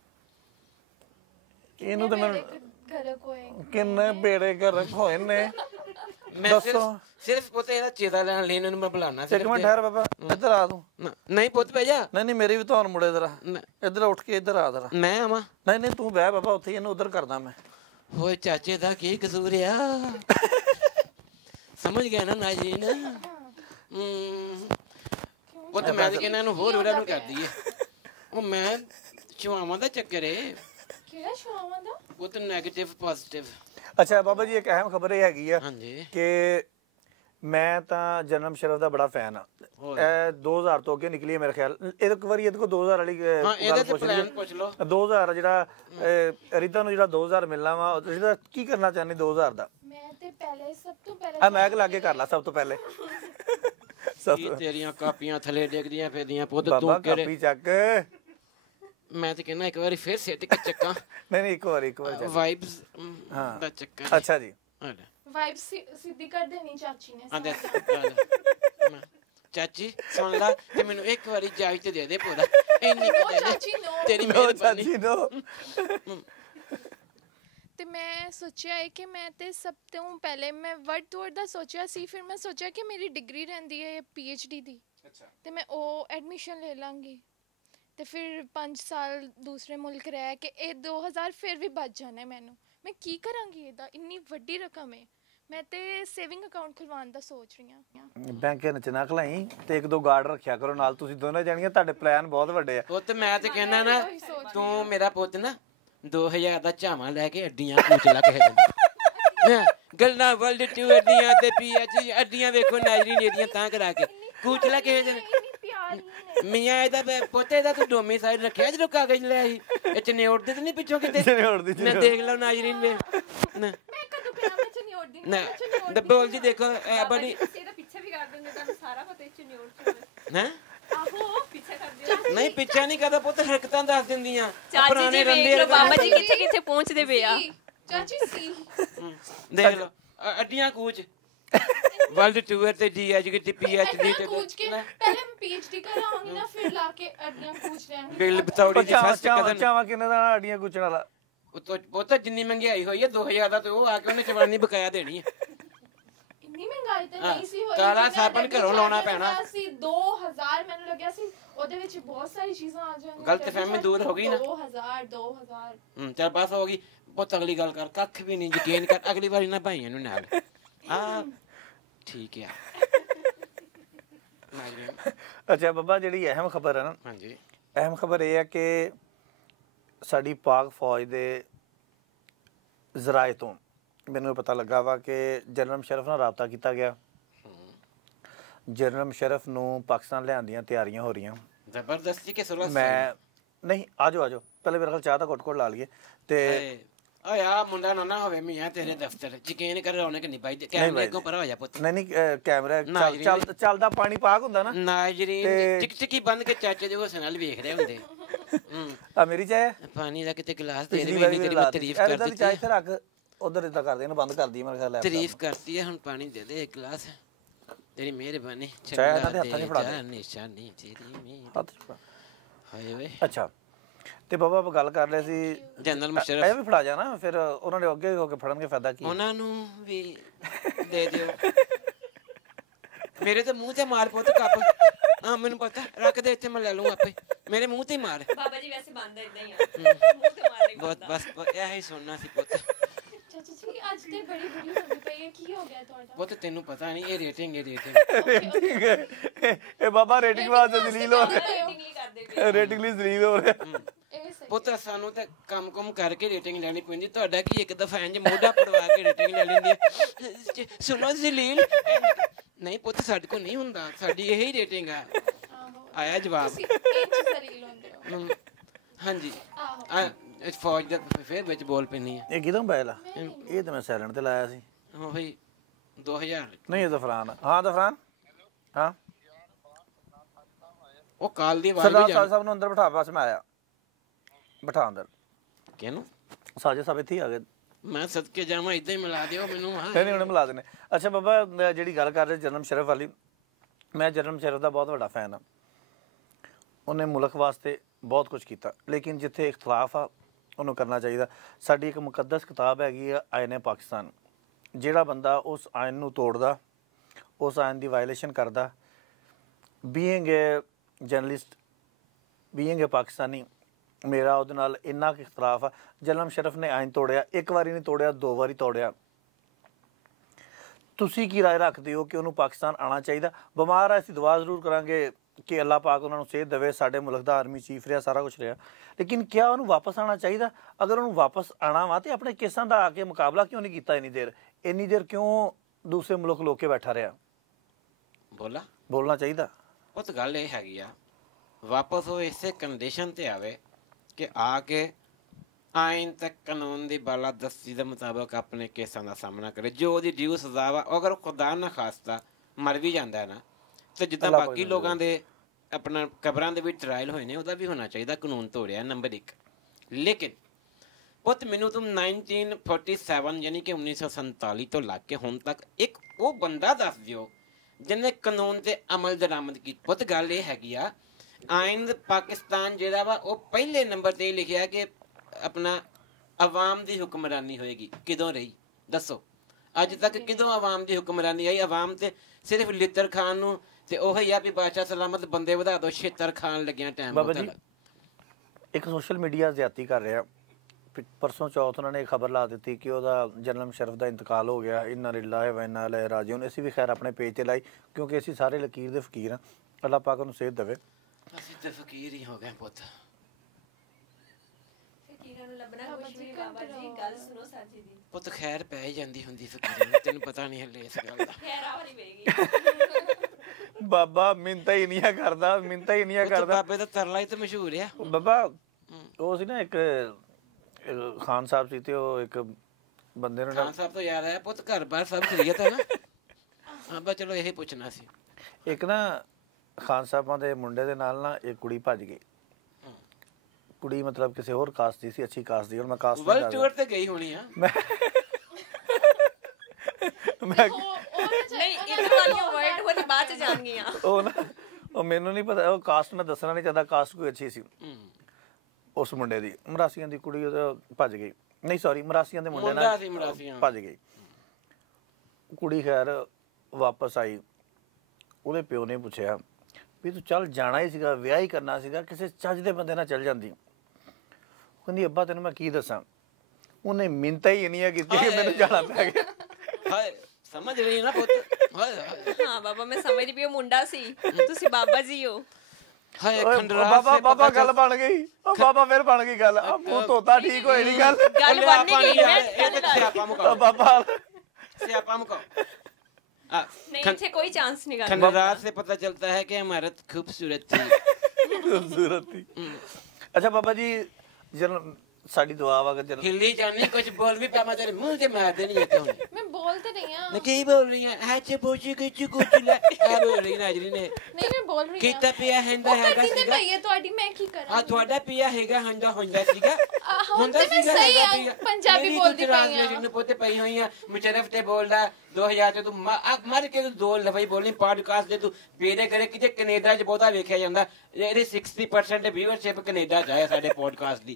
ਇਹਨੂੰ ਤਾਂ ਮੈਨੂੰ ਕਿੰਨੇ ਬੇੜੇ ਗਰਕ ਹੋਏ ਨੇ। ਮੈਂ ਸਿਰਫ ਪੁੱਤ ਇਹਦਾ ਚੇਤਾ ਲੈਣ ਲਈ ਇਹਨੂੰ ਮੈਂ ਬੁਲਾਣਾ ਸੀ। ਇੱਕ ਮਿੰਟ ਠਹਿਰ ਬਾਬਾ, ਇੱਧਰ ਆ ਤੂੰ। ਨਹੀਂ ਪੁੱਤ ਬਹਿ ਜਾ। ਨਹੀਂ ਮੇਰੀ ਵੀ ਤੁਹਾਨੂੰ ਮੁੜੇ ਜ਼ਰਾ ਇੱਧਰ ਉੱਠ ਕੇ ਇੱਧਰ ਆ ਜ਼ਰਾ। ਮੈਂ ਆਵਾਂ? ਨਹੀਂ ਤੂੰ ਬਹਿ ਬਾਬਾ ਉੱਥੇ, ਇਹਨੂੰ ਉਧਰ ਕਰਦਾ ਮੈਂ। ਹੋਏ ਚਾਚੇ ਦਾ ਕੀ ਕਸੂਰ ਆ? ਸਮਝ ਗਿਆ ਨਾ ਨਾਜ਼ਰੀਨ? ਪੁੱਤ ਮੈਂ ਤਾਂ ਕਹਿੰਦਾ ਇਹਨੂੰ ਹੋਰ ਉਹਨਾਂ ਨੂੰ ਕਰ ਦਈਏ। ਉਹ ਮੈਂ ਚੁਆਵਾਂ ਦਾ ਚੱਕਰ ਏ। ਕਿਹੜਾ ਸ਼ਵਾਵਾਂ ਦਾ? ਪੁੱਤ ਨੈਗੇਟਿਵ ਪੋਜ਼ਿਟਿਵ। ਅੱਛਾ ਬਾਬਾ ਜੀ, ਇੱਕ ਅਹਿਮ ਖਬਰ ਇਹ ਹੈਗੀ ਆ ਕਿ ਮੈਂ ਤਾਂ ਜਨਮ ਸ਼ਰਫ ਦਾ ਬੜਾ ਫੈਨ ਆ। ਇਹ 2000 ਤੋਂ ਅੱਗੇ ਨਿਕਲੀ ਹੈ ਮੇਰੇ ਖਿਆਲ। ਇੱਕ ਵਾਰੀ ਇਹਦੇ ਕੋਲ 2000 ਵਾਲੀ ਗੱਲ ਪੁੱਛ ਲਓ। 2000 ਜਿਹੜਾ ਰੀਤਾ ਨੂੰ ਜਿਹੜਾ 2000 ਮਿਲਣਾ ਵਾ, ਰੀਤਾ ਕੀ ਕਰਨਾ ਚਾਹੁੰਦੀ 2000 ਦਾ? ਮੈਂ ਤੇ ਪਹਿਲੇ ਸਭ ਤੋਂ ਪਹਿਲੇ ਮੈਂ ਲਾਗੇ ਕਰ ਲਾ ਸਭ ਤੋਂ ਪਹਿਲੇ। ਤੇਰੀਆਂ ਕਾਪੀਆਂ ਥੱਲੇ ਡਿੱਗਦੀਆਂ ਫਿਰਦੀਆਂ ਪੁੱਤ। ਬਾਬਾ ਕਾਪੀ ਚੱਕ। ਮੈਂ ਤੇ ਕਹਿੰਦਾ ਇੱਕ ਵਾਰੀ ਫੇਰ ਸਿੱਟ ਕੇ ਚੱਕਾਂ। ਨਹੀਂ ਇੱਕ ਵਾਰੀ ਵਾਈਬਸ ਦਾ ਚੱਕਰ। ਅੱਛਾ ਜੀ, ਵਾਈਬ ਸਿੱਧੀ ਕਰ ਦੇਣੀ ਚਾਚੀ ਨੇ। ਚਾਚੀ ਸੁਣ ਲਾ ਤੇ ਮੈਨੂੰ ਇੱਕ ਵਾਰੀ ਇਜਾਜ਼ਤ ਦੇ ਦੇ ਪੂਰਾ। ਇੰਨੀ ਚਾਚੀ ਨੋ, ਤੇਰੀ ਮਿਹਰਬਾਨੀ। ਤੇ ਮੈਂ ਸੋਚਿਆ ਹੈ ਕਿ ਮੈਂ ਤੇ ਸਭ ਤੋਂ ਪਹਿਲੇ ਮੈਂ ਵਰਡ ਟੂਰ ਦਾ ਸੋਚਿਆ ਸੀ। ਫਿਰ ਮੈਂ ਸੋਚਿਆ ਕਿ ਮੇਰੀ ਡਿਗਰੀ ਰਹਿੰਦੀ ਹੈ PhD ਦੀ, ਤੇ ਮੈਂ ਉਹ ਐਡਮਿਸ਼ਨ ਲੈ ਲਾਂਗੀ ਤੇ ਫਿਰ 5 ਸਾਲ ਦੂਸਰੇ ਮੁਲਕ ਰਹਿ ਕੇ ਇਹ 2000 ਫਿਰ ਵੀ ਬਚ ਜਾਣਾ ਮੈਨੂੰ। ਮੈਂ ਕੀ ਕਰਾਂਗੀ? ਇਹਦਾ ਇੰਨੀ ਵੱਡੀ ਰਕਮ ਹੈ। ਮੈਂ ਤੇ ਸੇਵਿੰਗ ਅਕਾਊਂਟ ਖੁਲਵਾਉਣ ਦਾ ਸੋਚ ਰਹੀ ਹਾਂ। ਬੈਂਕ ਚ ਨਾ ਖਲਾਈ ਤੇ ਇੱਕ ਦੋ ਗਾਰਡ ਰੱਖਿਆ ਕਰੋ ਨਾਲ। ਤੁਸੀਂ ਦੋਨੇ ਜਾਣੀਆਂ, ਤੁਹਾਡੇ ਪਲਾਨ ਬਹੁਤ ਵੱਡੇ ਆ। ਪੁੱਤ ਮੈਂ ਤੇ ਕਹਿੰਦਾ ਨਾ, ਤੂੰ ਮੇਰਾ ਪੁੱਤ ਨਾ 2000 ਦਾ ਝਾਵਾਂ ਲੈ ਕੇ ਅੱਡੀਆਂ ਕੂਚਲਾ ਕੇ ਗੱਲਾਂ ਵਰਲਡ ਟੂ ਅੱਡੀਆਂ ਤੇ PhD ਅੱਡੀਆਂ ਵੇਖੋ ਨਾਜ਼ਰੀਨ ਇਹਦੀਆਂ ਤਾਂ ਕਰਾ ਕੇ ਕੂਚਲਾ ਕੇ ਮੀਆਂ ਇਹਦਾ ਪੋਤੇ ਦਾ ਤੂੰ ਡੋਮੀਸਾਈਲ ਰੱਖਿਆ ਜਦੋਂ ਕਾਗਜ਼ ਲਿਆ ਸੀ? ਇਹ ਚਨਿਓੜ ਦੇ ਤੇ ਨਹੀਂ ਪਿੱਛੋਂ ਕਿਤੇ? ਮੈਂ ਦੇਖ ਲਓ ਨਾਜ਼ਰੀਨ ਵੇ ਨਾ ਬੋਲਦੀ ਦੇਖੋ ਬੜੀ ਪਿੱਛੇ ਵੀ ਕਰ ਦਿੰਦੇ, ਤੁਹਾਨੂੰ ਸਾਰਾ ਪਤਾ ਚਨਿਓੜ ਨਾ। ਆਹੋ ਪਿੱਛੇ ਕਰ ਦਿਓ। ਨਹੀਂ ਪਿੱਛਾ ਨਹੀਂ ਕਰਦਾ ਪੁੱਤ, ਹਰਕਤਾਂ ਦੱਸ ਦਿੰਦੀਆਂ। ਚਾਚੀ ਜੀ ਵੇਖ ਲਓ ਬਾਬਾ ਜੀ ਕਿੱਥੇ ਕਿੱਥੇ ਪਹੁੰਚਦੇ ਪਏ ਆ। ਚਾਚੀ ਸੀ ਦੇਖ ਲਓ ਅੱਡੀਆਂ ਕੂਚ ਵਰਲਡ ਟੂਰ ਤੇ GH ਤੇ PhD ਤੇ पूछ के पहले हम PhD कराऊंगी ना फिर लाके अड्डियां पूछ रहे हैं ਬਿਲ ਬਤੌੜੀ ਦੀ ਫਸਟ ਕਦਨ ਚਾਵਾ ਕਿੰਨੇ ਦਾ ਆੜੀਆਂ ਗੁੱਚਣ ਵਾਲਾ ਉਹ ਤਾਂ ਜਿੰਨੀ ਮਹਿੰਗਾਈ ਹੋਈ ਹੈ 2000 ਦਾ ਤੇ ਉਹ ਆ ਕੇ ਉਹਨੇ ਚਵਾਨੀ ਬਕਾਇਆ ਦੇਣੀ ਹੈ ਇੰਨੀ ਮਹਿੰਗਾਈ ਤੇ ਨਹੀਂ ਸੀ ਹੋਈ ਕਾਲਾ ਜਿੰਨਾ ਸਾਬਣ ਅੱਗੇ ਘਰੋਂ ਲਾਉਣਾ charger ਪੈਣਾ। ਹੋਇਆ ਸੀ 2000 ਮੈਨੂੰ ਲੱਗਿਆ ਸੀ ਉਹਦੇ ਵਿੱਚ ਬਹੁਤ ਸਾਰੀ ਚੀਜ਼ਾਂ ਆ ਜਾਣਗੀਆਂ ਗਲਤਫਹਿਮੀ ਦੂਰ ਹੋ ਗਈ ਨਾ। 2000 ਚੱਲ ਬਸ ਹੋ ਗਈ ਬਹੁਤ ਅਗਲੀ ਗੱਲ ਕਰ ਕੱਖ ਵੀ ਨਹੀਂ ਯਕੀਨ ਕਰ ਅਗਲੀ ਵਾਰੀ ਨਾ ਭਾਈਆਂ ਨੂੰ ਨਾਲ ਆ ਠੀਕ ਆ ਅੱਛਾ ਬੱਬਾ, ਜਿਹੜੀ ਅਹਿਮ ਖਬਰ ਹੈ ਨਾ, ਹਾਂਜੀ ਅਹਿਮ ਖਬਰ ਇਹ ਹੈ ਕਿ ਸਾਡੀ ਪਾਕ ਫੌਜ ਦੇ ਜ਼ਰਾਏ ਤੋਂ ਮੈਨੂੰ ਇਹ ਪਤਾ ਲੱਗਾ ਵਾ ਕਿ ਜਨਰਲ ਮੁਸ਼ੱਰਫ ਨਾਲ ਰਾਬਤਾ ਕੀਤਾ ਗਿਆ। ਜਨਰਲ ਮੁਸ਼ੱਰਫ ਨੂੰ ਪਾਕਿਸਤਾਨ ਲਿਆਉਣ ਦੀਆਂ ਤਿਆਰੀਆਂ ਹੋ ਰਹੀਆਂ। ਜ਼ਬਰਦਸਤੀ ਕੇ ਸੁਰਤ ਮੈਂ ਨਹੀਂ, ਆਜੋ ਪਹਿਲੇ ਮੇਰੇ ਖਿਆਲ ਚਾਹ ਦਾ ਘੁੱਟ ਲਾ ਲਈਏ ਤੇ ਓਏ ਆ ਮੁੰਡਾ ਨਾ ਹੋਵੇ ਮੀਆਂ ਤੇਰੇ ਦਫ਼ਤਰ ਯਕੀਨ ਕਰ ਰੌਣਕ ਨਹੀਂ ਬਾਈ ਕੈਮਰੇ ਕੋ ਪਰ ਹੋ ਜਾ ਪੁੱਤ। ਨਹੀਂ ਕੈਮਰਾ ਚੱਲਦਾ ਪਾਣੀ ਪਾਕ ਹੁੰਦਾ ਨਾ। ਨਾਜ਼ਰੀਨ ਟਿਕ ਬੰਦ ਕੇ ਚਾਚੇ ਦੇ ਹੁਸਨ ਨਾਲ ਵੇਖਦੇ ਹੁੰਦੇ ਆ ਮੇਰੀ ਚਾਹ ਪਾਣੀ ਦਾ ਕਿਤੇ ਗਲਾਸ ਦੇ ਪਿਛਲੀ ਦੇ ਵਾਰੀ ਤੇਰੀ ਲਾ ਤਾਰੀਫ ਦਿੱਤੀ। ਕਰ ਇਹਦਾ ਚਾਹ ਦਿੱਤੀ ਇੱਥੇ ਰੱਖ, ਉਧਰ ਇਦਾਂ ਕਰਦੇ ਇਹਨੂੰ ਬੰਦ ਕਰਦੀ ਮੇਰੇ ਖਿਆਲ ਤਾਰੀਫ ਕਰਤੀ ਹੈ ਹੁਣ ਪਾਣੀ ਦੇ ਦੇ ਇੱਕ ਗਲਾਸ ਤੇਰੀ ਮਿਹਰਬਾਨੀ ਚਾਹ ਇਹਨਾਂ ਦੇ ਹੱਥਾਂ 'ਚ ਫੜਾ ਦੇ। ਨਿਸ਼ਾਨੀ ਤੇਰੀ ਮੇਰੀ ਹੱਥ 'ਚ ਫੜਾ। ਹਾਏ ਓਏ ਅੱਛਾ, ਤੇ ਬਾਬਾ ਆਪਾਂ ਗੱਲ ਕਰ ਰਹੇ ਸੀ ਜਨਰਲ ਇਹ ਮੁਸ਼ੱਰਫ ਵੀ ਫੜਾ ਜਾਣਾ, ਫਿਰ ਉਹਨਾਂ ਨੇ ਅੱਗੇ ਹੋ ਕੇ ਫੜਨਗੇ, ਫਾਇਦਾ ਕੀ? ਉਹਨਾਂ ਨੂੰ ਵੀ ਦੇ ਦਿਓ ਮੇਰੇ ਤੇ ਮੂੰਹ ਤੇ ਮਾਰ ਪੁੱਤ ਕੱਪ ਆ ਮੈਨੂੰ ਪਤਾ ਰੱਖ ਦੇ ਇੱਥੇ ਮੈਂ ਲੈ ਲੂੰ ਆਪੇ ਮੇਰੇ ਮੂੰਹ ਤੇ ਮਾਰ ਬਾਬਾ ਜੀ ਵੈਸੇ ਬੰਦ ਇਦਾਂ ਹੀ ਆ ਮੂੰਹ ਤੇ ਮਾਰਨੇ ਬਹੁਤ ਬਸ ਇਹ ਹੀ ਸੁਣਨਾ ਸੀ ਪੁੱਤ ਚਾਚਾ ਜੀ ਅੱਜ ਤੇ ਬੜੀ ਬੜੀ ਹੁੰਦੀ ਪਈ ਹੈ, ਕੀ ਹੋ ਗਿਆ ਤੁਹਾਡਾ? ਪੁੱਤ ਤੈਨੂੰ ਪਤਾ ਨਹੀਂ ਇਹ ਰੇਟਿੰਗ ਇਹ ਬਾਬਾ ਰੇਟਿੰਗ ਵਾਸਤੇ ਦਲੀਲ ਹੋ ਰਿਹਾ, ਰੇਟਿੰਗ ਨਹੀਂ ਕਰਦੇ ਪਏ ਰੇਟਿੰਗ ਲਈ ਦਲੀਲ ਹੋ ਰਿਹਾ। ਇਹ ਸਹੀ ਪੁੱਤ ਸਾਨੂੰ ਤਾਂ ਕੰਮ ਕਰਕੇ ਰੇਟਿੰਗ ਲੈਣੀ ਪੈਂਦੀ ਤੁਹਾਡਾ ਕੀ ਇੱਕ ਦਫਾ ਇੰਜ ਮੋਢਾ ਪੜਵਾ ਕੇ ਰੇਟਿੰਗ ਲੈ ਲੈਂਦੀ ਹੈ ਸੁਣੋ ਜ਼ਲੀਲ ਨਹੀਂ ਪੁੱਤ ਸਾਡੇ ਕੋਲ ਨਹੀਂ ਹੁੰਦਾ ਸਾਡੀ ਇਹੀ ਰੇਟਿੰਗ ਆ ਆਇਆ ਜਵਾਬ ਤੁਸੀਂ ਇੰਚ ਜ਼ਲੀਲ ਹੁੰਦੇ ਹੋ। ਹਾਂਜੀ ਆਹੋ ਫੌਜ ਦਾ ਫੇਰ ਵਿੱਚ ਬੋਲ ਪੈਣੀ ਹੈ ਇਹ ਕਿਦੋਂ ਬੈਲ ਆ? ਇਹ ਤਾਂ ਮੈਂ ਸਾਇਲੈਂਟ ਤੇ ਲਾਇਆ ਸੀ। ਉਹੀ 2000 ਨਹੀਂ ਇਹ ਜ਼ਫਰਾਨ। ਹਾਂ ਜ਼ਫਰਾਨ, ਹਾਂ ਉਹ ਕਾਲ ਦੀ ਆਵਾਜ਼ ਸਰਦਾਰ ਵੀ ਸਾਹਿਬ ਨੂੰ ਅੰਦਰ ਬਿਠਾ, ਬਸ ਮੈਂ ਆਇਆ, ਬਿਠਾ ਅੰਦਰ। ਕਿਹਨੂੰ ਸਾਜੇ ਸਾਹਿਬ ਇੱਥੇ ਹੀ ਆ ਗਏ। ਮੈਂ ਸਦਕੇ ਜਾਵਾਂ ਇਦਾਂ ਹੀ ਮਿਲਾ ਦਿਓ ਮੈਨੂੰ ਨਹੀਂ ਉਹਨੇ ਮਿਲਾ ਦੇਣੇ। ਅੱਛਾ ਬਾਬਾ, ਜਿਹੜੀ ਗੱਲ ਕਰ ਰਹੇ ਜਨਰਲ ਮੁਸ਼ੱਰਫ ਵਾਲੀ, ਮੈਂ ਜਨਰਲ ਮੁਸ਼ੱਰਫ ਦਾ ਬਹੁਤ ਵੱਡਾ ਫੈਨ ਹਾਂ। ਉਹਨੇ ਮੁਲਕ ਵਾਸਤੇ ਬਹੁਤ ਕੁਝ ਕੀਤਾ, ਲੇਕਿਨ ਜਿੱਥੇ ਇਖਤਲਾਫ ਆ ਉਹਨੂੰ ਕਰਨਾ ਚਾਹੀਦਾ। ਸਾਡੀ ਇੱਕ ਮੁਕੱਦਸ ਕਿਤਾਬ ਹੈਗੀ ਆ ਆਇਨ ਪਾਕਿਸਤਾਨ। ਜਿਹੜਾ ਬੰਦਾ ਉਸ ਆਇਨ ਨੂੰ ਤੋੜਦਾ, ਉਸ ਆਇਨ ਦੀ ਵਾਇਲੇਸ਼ਨ ਕਰਦਾ, ਬੀਇੰਗ ਏ ਜਰਨਲਿਸਟ, ਬੀਇੰਗ ਏ ਪਾਕਿਸਤਾਨੀ, ਮੇਰਾ ਉਹਦੇ ਨਾਲ ਇੰਨਾ ਕੁ ਇਖਤਲਾਫ ਆ। ਜਨਰਲ ਮੁਸ਼ੱਰਫ ਨੇ ਆਇਨ ਤੋੜਿਆ, ਇੱਕ ਵਾਰੀ ਨਹੀਂ ਤੋੜਿਆ, 2 ਵਾਰੀ ਤੋੜਿਆ। ਤੁਸੀਂ ਕੀ ਰਾਏ ਰੱਖਦੇ ਹੋ ਕਿ ਉਹਨੂੰ ਪਾਕਿਸਤਾਨ ਆਉਣਾ ਚਾਹੀਦਾ? ਬਿਮਾਰ ਆ, ਅਸੀਂ ਦੁਆ ਜ਼ਰੂਰ ਕਰਾਂਗੇ ਕਿ ਅੱਲਾਹ ਪਾਕ ਉਹਨਾਂ ਨੂੰ ਸਿਹਤ ਦੇਵੇ। ਸਾਡੇ ਮੁਲਕ ਦਾ ਆਰਮੀ ਚੀਫ ਰਿਹਾ, ਸਾਰਾ ਕੁਝ ਰਿਹਾ, ਲੇਕਿਨ ਕਿਆ ਉਹਨੂੰ ਵਾਪਸ ਆਉਣਾ ਚਾਹੀਦਾ? ਅਗਰ ਉਹਨੂੰ ਵਾਪਸ ਆਉਣਾ ਵਾ ਤੇ ਆਪਣੇ ਕੇਸਾਂ ਦਾ ਆ ਕੇ ਮੁਕਾਬਲਾ ਕਿਉਂ ਨਹੀਂ ਕੀਤਾ? ਇੰਨੀ ਦੇਰ ਕਿਉਂ ਦੂਸਰੇ ਮੁਲਕ ਲੋਕ ਕੇ ਬੈਠਾ ਰਿਹਾ? ਬੋਲਣਾ ਚਾਹੀਦਾ। ਉਹ ਤਾਂ ਗੱਲ ਇਹ ਹੈਗੀ ਆ, ਵਾਪਸ ਉਹ ਇਸੇ ਕੰਡੀਸ਼ਨ ਤੇ ਆਵੇ ਕਿ ਆ ਕੇ ਆਇਨ ਤੇ ਕਾਨੂੰਨ ਦੀ ਬਾਲਾਦਸਤੀ ਦੇ ਮੁਤਾਬਕ ਆਪਣੇ ਕੇਸਾਂ ਦਾ ਸਾਹਮਣਾ ਕਰੇ, ਜੋ ਉਹਦੀ ਡਿਊ ਸਜ਼ਾ ਵਾ। ਅਗਰ ਖੁਦਾ ਨਾ ਖਾਸਤਾ ਮਰ ਵੀ ਜਾਂਦਾ ਨਾ, ਤੇ ਜਿੱਦਾਂ ਬਾਕੀ ਲੋਕਾਂ ਦੇ ਆਪਣਾ ਕਬਰਾਂ ਦੇ ਵਿੱਚ ਟਰਾਇਲ ਹੋਏ ਨੇ, ਉਹਦਾ ਵੀ ਹੋਣਾ ਚਾਹੀਦਾ। ਕਾਨੂੰਨ ਤੋੜਿਆ ਨੰਬਰ 1। ਲੇਕਿਨ ਪੁੱਤ ਮੈਨੂੰ ਤੁਮ 1947 ਯਾਨੀ ਕਿ 1947 ਤੋਂ ਲੱਗ ਕੇ ਹੁਣ ਤੱਕ ਇੱਕ ਉਹ ਬੰਦਾ ਦੱਸ ਦਿਓ ਜਿਹਨੇ ਕਾਨੂੰਨ ਤੇ ਅਮਲ ਦਰਾਮਦ ਕੀਤੀ। ਪੁੱਤ ਗੱਲ ਇਹ ਹੈਗੀ ਆ, ਆਇਨ ਪਾਕਿਸਤਾਨ ਜਿਹੜਾ ਵਾ ਉਹ ਪਹਿਲੇ ਨੰਬਰ ਤੇ ਲਿਖਿਆ ਕਿ ਆਪਣਾ ਆਵਾਮ ਦੀ ਹੁਕਮਰਾਨੀ ਹੋਏਗੀ। ਕਿਦੋਂ ਰਹੀ ਦੱਸੋ? ਅੱਜ ਤੱਕ ਕਿਦੋਂ ਆਵਾਮ ਦੀ ਹੁਕਮਰਾਨੀ ਆਈ? ਆਵਾਮ ਤੇ ਸਿਰਫ ਲਿੱਤਰ ਖਾਨ ਨੂੰ ਤੇ ਉਹ ਹੀ ਆ ਵੀ ਬਾਦਸ਼ਾਹ ਸਲਾਮਤ ਬੰਦੇ ਵਧਾ ਦੋ, ਛੇਤਰ ਖਾਨ ਲੱਗਿਆ ਟਾਈਮ। ਬਾਬਾ ਜੀ, ਇੱਕ ਸੋਸ਼ਲ ਮੀਡੀਆ ਜ਼ਿਆਦਤੀ ਕਰ ਰਿਹਾ। ਪਰਸੋਂ ਚੌਥ ਉਹਨਾਂ ਨੇ ਖਬਰ ਲਾ ਦਿੱਤੀ ਕਿ ਉਹਦਾ ਜਨਰਲ ਮੁਸ਼ੱਰਫ ਦਾ ਇੰਤਕਾਲ ਹੋ ਗਿਆ। ਇੰਨਾ ਲਿਲਾਹਿ ਵ ਇੰਨਾ ਇਲੈਹਿ ਰਾਜਿਊਨ। ਅਸੀਂ ਵੀ ਖੈਰ ਆਪਣੇ ਪੇਜ ਤੇ ਲਾਈ, ਕਿਉਂਕਿ ਅਸੀਂ ਸਾਰੇ ਲਕੀਰ ਦੇ ਫਕੀਰ ਹਾਂ। ਅੱਲਾਹ ਪਾਕ ਉਹਨੂੰ ਸਿਹਤ ਦੇਵੇ। ਅਸੀਂ ਤੇ ਫਕੀਰ ਹੀ ਹੋ ਗਏ ਪੁੱਤ। ਫਕੀਰਾਂ ਨੂੰ ਲੱਭਣਾ ਕੁਛ ਵੀ ਬਾਬਾ ਜੀ, ਗੱਲ ਸੁਣੋ ਸਾਜੀ ਦੀ। ਪੁੱਤ ਖੈਰ ਪੈ ਹੀ ਜਾਂਦੀ ਹੁੰਦੀ ਫਕੀਰਾਂ ਨੂੰ, ਤੈਨੂੰ ਪਤਾ ਨਹੀਂ ਹਲੇ ਇਸ ਗੱਲ ਦਾ। ਖੈਰ ਆ ਵਾਲੀ ਪਏਗੀ ਬਾਬਾ ਮਿੰਤਾ ਹੀ ਨਹੀਂ ਕਰਦਾ, ਮਿੰਤਾ ਹੀ ਨਹੀਂ ਕਰਦਾ। ਬਾਬੇ ਦਾ ਤਰਲਾ ਹੀ ਤਾਂ ਮਸ਼ਹੂਰ ਆ ਬਾਬਾ। ਉਹ ਸੀ ਨਾ ਇੱਕ ਖਾਨ ਸਾਹਿਬ ਸੀ, ਤੇ ਉਹ ਇੱਕ ਬੰਦੇ ਨੂੰ ਖਾਨ ਸਾਹਿਬ ਤੋਂ ਯਾਦ ਆਇਆ ਪੁੱਤ, ਘਰ ਬਾਰ ਸਭ ਖਰੀਅਤ ਹੈ ਨਾ? ਹਾਂ ਬਾ ਚਲੋ ਇਹ ਪੁੱਛਣਾ ਸੀ। ਇੱਕ ਨਾ ਖਾਨ ਸਾਹਿਬਾਂ ਦੇ ਮੁੰਡੇ ਦੇ ਨਾਲ ਨਾ ਇੱਕ ਕੁੜੀ ਭੱਜ ਗਈ। ਕੁੜੀ ਮਤਲਬ ਕਿਸੇ ਹੋਰ ਕਾਸਟ ਦੀ ਸੀ, ਅੱਛੀ ਕਾਸਟ ਦੀ। ਔਰ ਮੈਂ ਕਾਸਟ ਵਰਲਡ ਟੂਰ ਤੇ ਗਈ ਹੋਣੀ ਆ। ਮੈਂ ਉਹ ਇਹ ਵਾਲੀਆਂ ਵਰਡ ਹੋਣੀ ਬਾਅਦ ਚ ਜਾਣਗੀਆਂ। ਉਹ ਨਾ ਉਹ ਮੈਨੂੰ ਨਹੀਂ ਪਤਾ, ਉਹ ਕਾਸਟ ਮੈਂ ਦੱਸਣਾ ਨਹੀਂ ਚਾਹਦਾ, ਕਾਸਟ ਕੋਈ ਅੱਛੀ ਸੀ ਉਸ ਮੁੰਡੇ ਦੀ। ਮਰਾਸੀਆਂ ਦੀ ਕੁੜੀ ਉਹ ਭੱਜ ਗਈ, ਨਹੀਂ ਸੌਰੀ ਮਰਾਸੀਆਂ ਦੇ ਮੁੰਡੇ ਨਾਲ ਭੱਜ ਗਈ ਕੁੜੀ। ਖੈਰ ਵਾਪਸ ਆਈ, ਉਹਦੇ ਪਿਓ ਨੇ ਪੁੱਛਿਆ ਵੀ ਤੂੰ ਚੱਲ ਜਾਣਾ ਹੀ ਸੀਗਾ, ਵਿਆਹ ਹੀ ਕਰਨਾ ਸੀਗਾ, ਕਿਸੇ ਚੱਜ ਦੇ ਬੰਦੇ ਨਾਲ ਚੱਲ ਜਾਂਦੀ। ਕਹਿੰਦੀ ਅੱਬਾ ਤੈਨੂੰ ਮੈਂ ਕੀ ਦੱਸਾਂ, ਉਹਨੇ ਮਿੰਨਤਾਂ ਹੀ ਇੰਨੀਆਂ ਕੀਤੀਆਂ ਕਿ ਮੈਨੂੰ ਜਾਣਾ ਪੈ ਗਿਆ। ਹਾਏ ਸਮਝ ਰਹੀ ਨਾ ਪੁੱਤ। ਹਾਏ ਹਾਂ ਬਾਬਾ ਮੈਂ ਸਮਝਦੀ ਪਈ, ਉਹ ਮੁੰਡਾ ਸੀ, ਤੁਸੀਂ ਬਾਬਾ ਜੀ ਹੋ। ਹਾਏ ਓਏ ਖੰਡਰਾਜ ਬਾਬਾ ਗੱਲ ਬਣ ਗਈ, ਉਹ ਬਾਬਾ ਫਿਰ ਬਣ ਗਈ ਗੱਲ। ਆ ਮੂੰਹ ਧੋਤਾ ਠੀਕ ਹੋਏ ਨਹੀਂ ਗੱਲ ਗੱਲ ਬਣ ਨਹੀਂ ਗਈ। ਮੈਂ ਇਹ ਤੇ ਸਿਆਪਾ ਮੁਕਾ, ਬਾਬਾ सियापा मुको। नहीं इसे कोई चांस नहीं। खंडराज से पता चलता है कि इमारत खूबसूरत थी। खूबसूरत थी। अच्छा बाबा जी जन साडी दुआ वा जन हिल्ली जानी कुछ बोल भी पामा तेरे मुंह से मार देनी है तूने। मैं बोल तो नहीं हूं। मैं क्या बोल रही है? ऐसे बोझी कुछ ले आ बोल रही नाजरी ने। नहीं मैं बोल रही हूं। कितना पिया हैंदा हैगा सीगा? सीगा? ये ਤੁਹਾਡੀ मैं की करा? आ ਤੁਹਾਡਾ ਪਿਆ ਹੈਗਾ ਹੁੰਦਾ ਸੀਗਾ। ਹੁੰਦਾ ਮੈਂ ਸਹੀ ਆ ਪੰਜਾਬੀ ਬੋਲਦੀ ਪਈ ਆ। ਨੂੰ ਪੁੱਤ ਪਈ ਹੋਈ ਆ ਮੁਸ਼ਰਫ ਤੇ ਬੋਲਦਾ 2000 ਤੇ ਤੂੰ ਮਰ ਕੇ ਤੂੰ ਦੋ ਲਫਾਈ ਬੋਲਣੀ ਪੋਡਕਾਸਟ ਦੇ ਤੂੰ ਮੇਰੇ ਘਰੇ ਕਿਤੇ ਕੈਨੇਡਾ 'ਚ ਬਹੁਤਾ ਵੇਖਿਆ ਜਾਂਦਾ। ਇਹਦੇ 60% ਵੀਵਰਸ਼ਿਪ ਕੈਨੇਡਾ 'ਚ ਆਇਆ ਸਾਡੇ ਪੋਡਕਾਸਟ ਦੀ।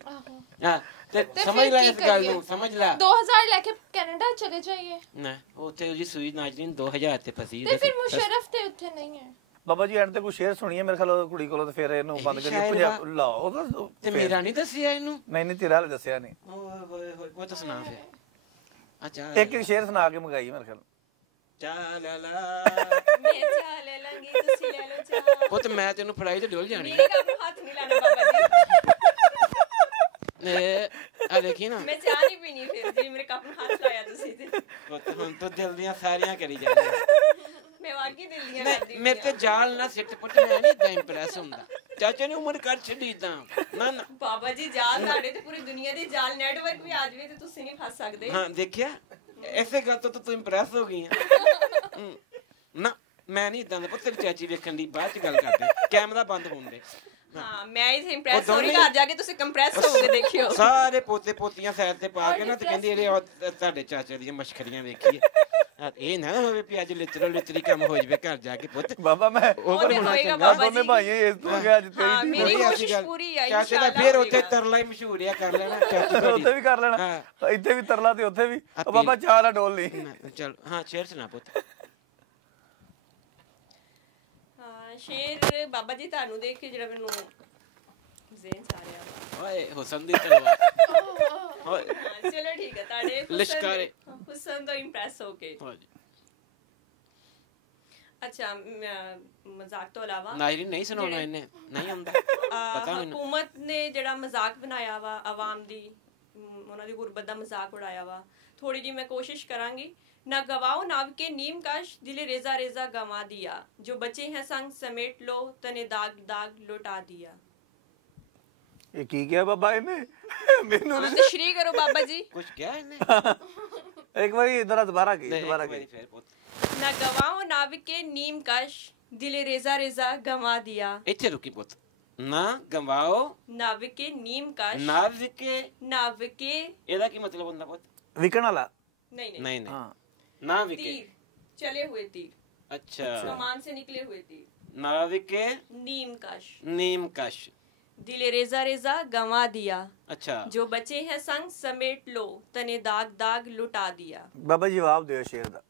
ਹਾਂ ਤੇ ਸਮਝ ਲੈ ਇਸ ਗੱਲ ਨੂੰ, ਸਮਝ ਲੈ। 2000 ਲੈ ਕੇ ਕੈਨੇਡਾ ਚਲੇ ਜਾਈਏ ਨਾ ਉੱਥੇ ਉਹਦੀ ਸੂਈ ਨਾਜ਼ਰੀਨ 2000 ਤੇ ਫਸੀ। ਤੇ ਫਿਰ ਮੁਸ਼ਰਫ ਤੇ ਉੱਥੇ ਨਹੀਂ ਹੈ। ਬਾਬਾ ਜੀ ਐਂਡ ਤੇ ਕੋਈ ਸ਼ੇਰ ਸੁਣੀਏ ਮੇਰੇ ਖਿਆਲ ਕੁੜੀ ਕੋਲੋਂ, ਤੇ ਫਿਰ ਇਹਨੂੰ ਬੰਦ ਕਰੀਏ। ਪੰਜਾਬ ਲਾਓ ਉਹਦਾ ਤੇ ਮੇਰਾ ਨਹੀਂ ਦੱਸਿਆ ਇਹਨੂੰ। ਨਹੀਂ ਤੇਰਾ ਹਲੇ ਦੱਸਿਆ ਨਹੀਂ। ਓਏ ਹੋਏ ਉਹ ਤਾਂ ਸੁਣਾ ਫਿਰ। ਅੱਛਾ ਇੱਕ ਸ਼ੇਰ ਸੁਣਾ ਕੇ ਮੰਗਾਈ ਮੇਰੇ ਖਿਆਲ। ਚਾਲਾ ਮੈਂ ਚਾਹ ਲੈ ਲਾਂਗੀ, ਤੁਸੀਂ ਲੈ ਲਓ ਚਾਹ। ਉਹ ਤੇ ਮੈਂ ਤੈਨੂੰ ਫੜਾਈ ਤੇ ਡੋਲ ਜਾਣੀ। ਮੇਰੇ ਕੰਮ ਹੱਥ ਨਹੀਂ ਲਾਣਾ ਬਾਬਾ ਜੀ। ਆ ਦੇਖੀ ਨਾ ਮੈਂ ਚਾਹ ਨਹੀਂ ਪੀਣੀ ਫਿਰ ਜੀ ਮੇਰੇ ਕੱਪ ਨੂੰ ਹੱਥ ਲਾਇਆ ਤੁਸੀਂ ਤੇ। ਪੁੱਤ ਹੁਣ ਤੂੰ ਦਿਲ ਦੀਆਂ ਸਾਰੀਆਂ ਕਰੀ ਜਾਂਦੀ। ਮੈਂ ਵਾਕੀ ਦਿਲ ਦੀਆਂ ਕਰਦੀ। ਮੇਰੇ ਤੇ ਜਾਲ ਨਾ ਸਿੱਟ ਪੁੱਤ, ਮੈਂ ਨਹੀਂ ਇਦਾਂ ਇੰਪ੍ਰੈਸ ਹੁੰਦਾ। ਚਾਚੇ ਨੇ ਉਮਰ ਕਰ ਛੱਡੀ ਤਾਂ ਨਾ ਨਾ ਬਾਬਾ ਜੀ ਜਾਲ ਸਾਡੇ ਤੇ ਪੂਰੀ ਦੁਨੀਆ ਦੇ ਜਾਲ ਨੈਟਵਰਕ ਵੀ ਆ ਜਾਵੇ ਤੇ ਤੁਸੀਂ ਨਹੀਂ ਫਸ ਸਕਦੇ। ਹਾਂ ਦੇਖਿਆ ਐਸੇ ਗੱਲ ਤੋਂ ਤੂੰ ਇੰਪ੍ਰੈਸ ਹੋ ਗਈ ਆ। ਨਾ ਮੈਂ ਨਹੀਂ ਇਦਾਂ ਦਾ ਪੁੱਤ। ਚਾਚੀ ਵੇਖਣ ਦੀ ਬਾਅਦ ਚ ਗੱਲ ਕਰਦੇ, ਕੈਮਰਾ ਬੰਦ ਹੋਣ ਦੇ। ਹਾਂ ਮੈਂ ਇਸ ਇੰਪ੍ਰੈਸ ਹੋਰੀ ਘਰ ਜਾ ਕੇ ਤੁਸੀਂ ਕੰਪ੍ਰੈਸ ਹੋਗੇ ਦੇਖਿਓ। ਸਾਰੇ ਪੋਤੇ ਪੋਤੀਆਂ ਸਾਈਡ ਤੇ ਪਾ ਕੇ ਨਾ ਤੇ ਕਹਿੰਦੀ ਇਹਦੇ ਤੁਹਾਡੇ ਚਾਚੇ ਦੀਆਂ ਮਸ਼ਕਰੀਆਂ ਵੇਖੀਏ। ਇਹ ਨਾ ਹੋਵੇ ਵੀ ਅੱਜ ਲਿਤਰੀ ਕੰਮ ਹੋ ਜਾਵੇ ਘਰ ਜਾ ਕੇ ਪੁੱਤ। ਬਾਬਾ ਮੈਂ ਉਹ ਹੋਏਗਾ ਬਾਬਾ ਜੀ। ਭਾਈਏ ਇਸ ਤੋਂ ਗਿਆ ਅੱਜ ਤੇਰੀ ਮੇਰੀ ਕੋਸ਼ਿਸ਼ ਪੂਰੀ ਆ ਚਾਚੇ ਦਾ ਫਿਰ ਉੱਥੇ ਤਰਲਾ ਹੀ ਮਸ਼ਹੂਰ ਆ, ਕਰ ਲੈਣਾ ਚਾਚੇ ਉੱਥੇ ਵੀ ਕਰ ਲੈਣਾ, ਇੱਥੇ ਵੀ ਤਰਲਾ ਤੇ ਉੱਥੇ ਵੀ। ਬਾਬਾ ਚਾਹ ਨਾ ਡੋਲ ਲਈ। ਚਲ ਹਾਂ ਸ਼ੇਰ ਸੁਣਾ ਪੁੱਤ। ਹਾਂ ਸ਼ੇਰ ਬਾਬਾ ਜੀ ਤੁਹਾਨੂੰ ਦੇਖ ਕੇ ਜਿਹੜਾ ਮੈਨੂੰ ਜ਼ੇਨ ਆ ਰਿਹਾ। ਓਏ ਹੁਸਨ ਦੀ ਤਲਵਾਰ। ਓਏ ਚਲੋ ਠੀਕ ਹੈ ਤੁਹਾਡੇ ਲਿਸ਼ਕਾਰੇ ਹੁਸਨ ਤੋਂ ਇੰਪ੍ਰੈਸ ਹੋ ਕੇ। ਅੱਛਾ ਮਜ਼ਾਕ ਤੋਂ ਇਲਾਵਾ ਨਾਇਰੀ ਨਹੀਂ ਸੁਣਾਉਣਾ ਇਹਨੇ, ਨਹੀਂ ਆਉਂਦਾ ਪਤਾ ਮੈਨੂੰ। ਹਕੂਮਤ ਨੇ ਜਿਹੜਾ ਮਜ਼ਾਕ ਬਣਾਇਆ ਵਾ ਆਵਾਮ ਦੀ, ਉਹਨਾਂ ਦੀ ਗੁਰਬਤ ਦਾ ਮਜ਼ਾਕ ਉਡਾਇਆ ਵਾ, ਥੋੜੀ ਜੀ ਮੈਂ ਕੋਸ਼ਿਸ਼ ਕਰਾਂਗੀ। ना गवाओ नाव के नीम काश दिले रेजा रेजा गवा दिया, जो बचे हैं संग समेट लो तने दाग दाग लौटा दिया। ਇਹ ਕੀ ਕਿਹਾ ਬਾਬਾ ਇਹਨੇ ਮੈਨੂੰ? तशरीह करो बाबा जी। कुछ क्या है? एक बार इधर दोबारा की ना गवाओ नाव के नीम काश दिले रेजा रेजा गवा दिया। ਇੱਥੇ ਰੁਕੀ ਪੁੱਤ। ਨਾ ਗਵਾਓ नाव के नीम काश ਨਾਵ ਕੇ ਇਹਦਾ ਕੀ ਮਤਲਬ ਹੁੰਦਾ ਪੁੱਤ? ਵਿਕਣ ਵਾਲਾ? नहीं नहीं हाँ ना विके, तीर, चले हुए तीर, अच्छा कमान से निकले हुए तीर। ना विके नीम काश दिले रेजा रेजा गवा दिया, अच्छा जो बचे हैं संग समेट लो तने दाग दाग लुटा दिया। बाबा जवाब दो शेर दा।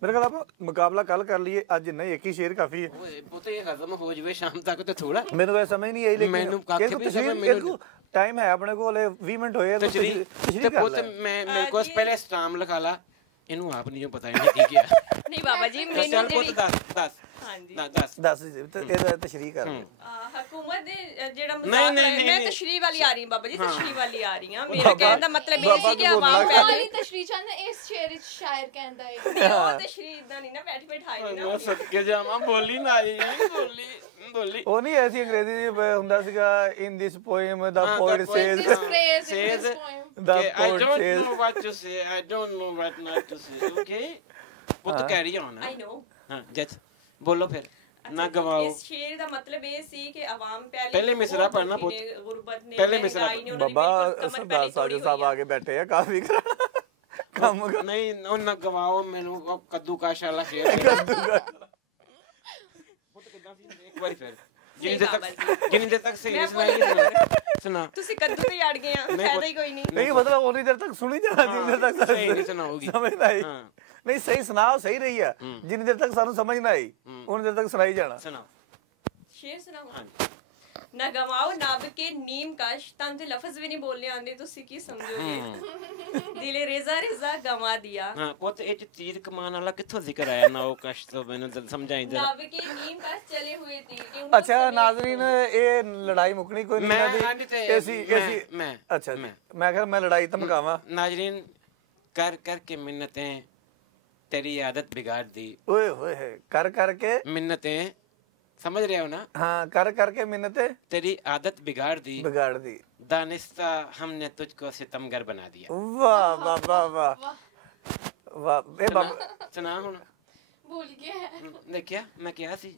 मेरे ख्याल आप मुकाबला कल कर लिए, आज नहीं एक ही शेर काफी है। ओए पुੱਤ ਇਹ ਖਤਮ ਹੋ ਜਵੇ ਸ਼ਾਮ ਤੱਕ ਤੇ ਥੋੜਾ। ਮੈਨੂੰ ਇਹ ਸਮਝ ਨਹੀਂ ਆਈ ਲੇਕਿਨ ਮੈਨੂੰ ਕੱਖ ਵੀ ਸਮਝ ਮੈਨੂੰ ਟਾਈਮ ਹੈ ਆਪਣੇ ਕੋਲ 20 ਮਿੰਟ ਹੋਏ ਤੇ ਪੁੱਤ ਮੈਂ ਮੇਰੇ ਕੋਲ ਪਹਿਲੇ ਸਟਾਮ ਲਿਖਾ ਲਾ। ਇਹਨੂੰ ਆਪ ਨਹੀਂ ਪਤਾ ਇਹਨੇ ਕੀ ਕਿਹਾ। ਨਹੀਂ ਬਾਬਾ ਜੀ ਮੈਨੂੰ ਚੱਲ ਪੁੱਤ ਦੱਸ ਹਾਂਜੀ ਨਾ ਦੱਸ ਇਹਦਾ ਤਸ਼ਰੀਹ ਕਰ। ਹਕੂਮਤ ਦੇ ਜਿਹੜਾ ਮਜ਼ਾਕ ਮੈਂ ਤਸ਼ਰੀਹ ਵਾਲੀ ਆ ਰਹੀ ਬਾਬਾ ਜੀ, ਤਸ਼ਰੀਹ ਵਾਲੀ ਆ ਰਹੀ ਹਾਂ। ਮੇਰਾ ਕਹਿਣ ਦਾ ਮਤਲਬ ਇਹ ਸੀ ਕਿ ਆਵਾਮ ਪਹਿਲੇ ਤਸ਼ਰੀਹ ਚੰਦ ਇਸ ਸ਼ੇਰ ਵਿੱਚ ਸ਼ਾਇਰ ਕਹਿੰਦਾ ਹੈ ਉਹ ਤਸ਼ਰੀਹ ਇਦਾਂ ਨਹੀਂ ਨਾ ਬੈਠ ਬਿਠਾਈ ਨਾ। ਉਹ ਸਦਕੇ ਜਾਵਾਂ ਬੋਲੀ ਨਾ ਆਈ ਬੋਲੀ ਉਹ ਨਹੀਂ ਐਸੀ ਅੰਗਰੇਜ਼ੀ ਹੁੰਦਾ ਸੀਗਾ ਇਨ ਦਿਸ ਪੋਇਮ ਦਾ poet says I don't know what to say, I don't know what not to say, okay? ਪੁੱਤ ਕੈਰੀ ਆਨ। I know। ਹਾਂ ਜੱਜ ਬੋਲੋ ਫਿਰ। ਨਾ ਗਵਾਓ। ਇਸ ਸ਼ੇਰ ਦਾ ਮਤਲਬ ਇਹ ਸੀ ਕਿ ਆਵਾਮ ਪਹਿਲੇ ਮਿਸਰਾ ਪੜਨਾ ਪੁੱਤ। ਗੁਰਬਤ ਨੇ ਪਹਿਲੇ ਮਿਸਰਾ ਬਾਬਾ ਸਰਦਾਰ ਸਾਜੋ ਸਾਹਿਬ ਆ ਕੇ ਬੈਠੇ ਆ ਕਾਫੀ ਕੰਮ ਨਹੀਂ ਉਹ ਨਾ ਗਵਾਓ ਮੈਨੂੰ ਉਹ ਕੱਦੂ ਕਾਸ਼ ਵਾਲਾ ਸ਼ੇਰ ਪੁੱਤ ਕਿੱਦਾਂ ਸੀ ਇੱਕ ਵਾਰੀ ਫਿਰ ਜਿੰਨੀ ਦੇਰ ਤੱਕ ਸਹੀ ਸੁਣਾਈ ਸੁਣਾ ਤੁਸੀਂ ਕੱਦੂ ਤੇ ਅੜ ਗਏ ਆ ਫਾਇਦਾ ਹੀ ਕੋਈ ਨਹੀਂ ਨਹੀਂ ਮਤਲਬ ਉਨੀ ਦੇਰ ਤੱਕ ਸੁਣੀ ਜਾਣਾ ਜਿੰਨੀ ਦੇਰ ਤੱਕ ਸਹੀ ਨਹੀਂ ਸੁਣਾਉਗੀ ਸਮਝ ਨਾ ਆਈ ਨਹੀਂ ਸਹੀ ਸੁਣਾਓ ਸਹੀ ਰਹੀ ਆ ਜਿੰਨੀ ਦੇਰ ਤੱਕ ਸਾਨੂੰ ਸਮਝ ਨਾ ਆਈ ਉਨੀ ਦੇਰ ਤੱਕ ਸੁਣਾਈ ਜਾਣਾ ਸੁਣਾ ਸ਼ੇਰ ਸੁਣਾਓ ਨਾ ਗਵਾਓ ਨਾਬ ਕੇ ਨੀਮ ਕਸ਼ ਤਾਂ ਤੇ ਲਫ਼ਜ਼ ਵੀ ਨਹੀਂ ਬੋਲਨੇ ਆਂਦੇ ਤੁਸੀਂ ਕੀ ਸਮਝੋਗੇ ਦਿਲੇ ਰੇਜ਼ਾ ਰੇਜ਼ਾ ਗਵਾ ਦਿਆ ਹਾਂ ਪੁੱਤ ਇਹ ਚ ਤੀਰ ਕਮਾਨ ਵਾਲਾ ਕਿੱਥੋਂ ਜ਼ਿਕਰ ਆਇਆ ਨਾ ਉਹ ਕਸ਼ ਤੋਂ ਮੈਨੂੰ ਸਮਝਾਈ ਦੇ ਨਾਬ ਕੇ ਨੀਮ ਕਸ਼ ਚਲੇ ਹੋਏ ਤੀਰ ਕੇ ਅੱਛਾ ਨਾਜ਼ਰੀਨ ਇਹ ਲੜਾਈ ਮੁੱਕਣੀ ਕੋਈ ਨਹੀਂ ਮੈਂ ਅੱਛਾ ਮੈਂ ਕਿਹਾ ਮੈਂ ਲੜਾਈ ਧਮਕਾਵਾਂ नाजरीन कर कर के मिन्नतें तेरी आदत बिगाड़ दी ਓਏ ਹੋਏ ਕਰ ਕਰਕੇ मिन्नतें समझ रहे हो ना ਹਾਂ ਕਰ ਕਰਕੇ ਮਿੰਨਤੇ तेरी आदत बिगाड़ दी ਵਿਗਾੜ ਦੀ दानिस्ता हमने तुझको सितमगर बना दिया ਵਾਹ ਵਾਹ ਵਾਹ ਵਾਹ ਵਾਹ ਇਹ ਬਾਬਾ सुना हुन भूल गया है देखिया मैं क्या सी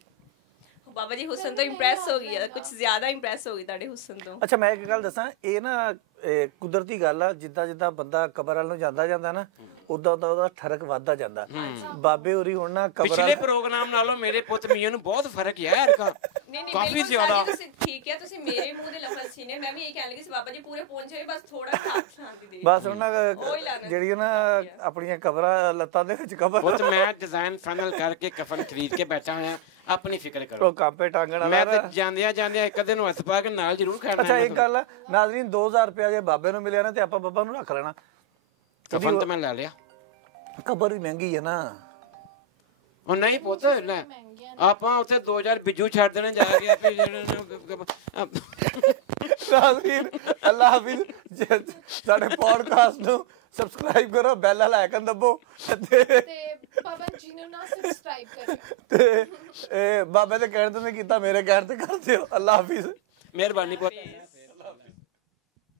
ਬਾਬਾ ਜੀ ਹੁਸਨ ਤੋਂ ਇੰਪ੍ਰੈਸ ਹੋ ਗਈ ਹੈ ਕੁਝ ਜ਼ਿਆਦਾ ਇੰਪ੍ਰੈਸ ਹੋ ਗਈ ਤੁਹਾਡੇ ਹੁਸਨ ਤੋਂ ਅੱਛਾ ਮੈਂ ਇੱਕ ਗੱਲ ਦੱਸਾਂ ਇਹ ਨਾ ਕੁਦਰਤੀ ਗੱਲ ਆ ਜਿੱਦਾਂ ਜਿੱਦਾਂ ਬੰਦਾ ਕਬਰ ਵੱਲ ਨੂੰ ਜਾਂਦਾ ਨਾ ਉਦਾਂ ਉਦਾਂ ਉਹਦਾ ਠਰਕ ਵੱਧਦਾ ਜਾਂਦਾ ਬਾਬੇ ਹੋਰੀ ਹੁਣ ਨਾ ਕਬਰ ਪਿਛਲੇ ਪ੍ਰੋਗਰਾਮ ਨਾਲੋਂ ਮੇਰੇ ਪੁੱਤ ਮੀਆਂ ਨੂੰ ਬਹੁਤ ਫਰਕ ਹੈ ਯਾਰ ਨਹੀਂ ਕਾਫੀ ਜ਼ਿਆਦਾ ਤੁਸੀਂ ਠੀਕ ਹੈ ਤੁਸੀਂ ਮੇਰੇ ਮੂੰਹ ਦੇ ਲਫ਼ਜ਼ ਛੀਨੇ ਮੈਂ ਵੀ ਇਹ ਕਹਿਣ ਲੱਗੀ ਸੀ ਬਾਬਾ ਜੀ ਪੂਰੇ ਪਹੁੰਚੇ ਬਸ ਥੋੜਾ ਸਾਥ ਸ਼ਾਂਤੀ ਦੇ ਬਸ ਉਹਨਾਂ ਜਿਹੜੀਆਂ ਨਾ ਆਪਣੀਆਂ ਕਬਰਾਂ ਲੱਤਾਂ ਦੇ ਵਿੱਚ ਕਬਰ ਪੁੱਤ ਮੈਂ ਡਿਜ਼ਾਈਨ ਫਾਈਨਲ ਕਰਕੇ ਕਫਨ ਖਰੀਦ ਕੇ ਬੈਠਾ ਹੋਇਆ ਆਪਣੀ ਫਿਕਰ ਕਰੋ ਉਹ ਕਾਪੇ ਟਾਂਗਣ ਵਾਲਾ ਮੈਂ ਤੇ ਜਾਂਦਿਆਂ ਇੱਕ ਦਿਨ ਨੂੰ ਹੱਥ ਪਾ ਕੇ ਨਾਲ ਜ਼ਰੂਰ ਖੜਨਾ ਅੱਛਾ ਇੱਕ ਗੱਲ ਆ, ਨਾਜ਼ਰੀਨ 2000 ਰੁਪਇਆ ਜੇ ਬਾਬੇ ਨੂੰ ਮਿਲਿਆ ਨਾ ਤੇ ਆਪਾਂ ਬੱਬਾ ਨੂੰ ਰੱਖ ਲੈਣਾ ਕਫਨ ਤਾਂ ਮੈਂ ਲੈ ਲਿਆ ਕਬਰ ਵੀ ਮਹਿੰਗੀ ਹੈ ਨਾ ਉਹ ਨਹੀਂ ਪੁੱਤ ਲੈ ਆਪਾਂ ਉੱਥੇ 2000 ਬਿੱਜੂ ਛੱਡ ਦੇਣੇ ਜਾ ਕੇ ਆਪੇ ਨਾਜ਼ਰੀਨ ਅੱਲਾਹ ਹਾਫਿਜ਼ ਸਾਡੇ ਪੋਡਕਾਸਟ ਨੂੰ ਸਬਸਕ੍ਰਾਈਬ ਕਰੋ ਬੈਲ ਵਾਲਾ ਆਈਕਨ ਦਬੋ ਤੇ ਪਵਨ ਜੀ ਨੂੰ ਨਾ ਸਬਸਕ੍ਰਾਈਬ ਕਰਿਓ ਤੇ ਇਹ ਬਾਬੇ ਦੇ ਕਹਿਣ ਤੇ ਨਹੀਂ ਕੀਤਾ ਮੇਰੇ ਕਹਿਣ ਤੇ ਕਰ ਦਿਓ ਅੱਲਾਹ ਹਾਫਿਜ਼ ਮਿਹਰਬਾਨੀ ਪੁੱਤ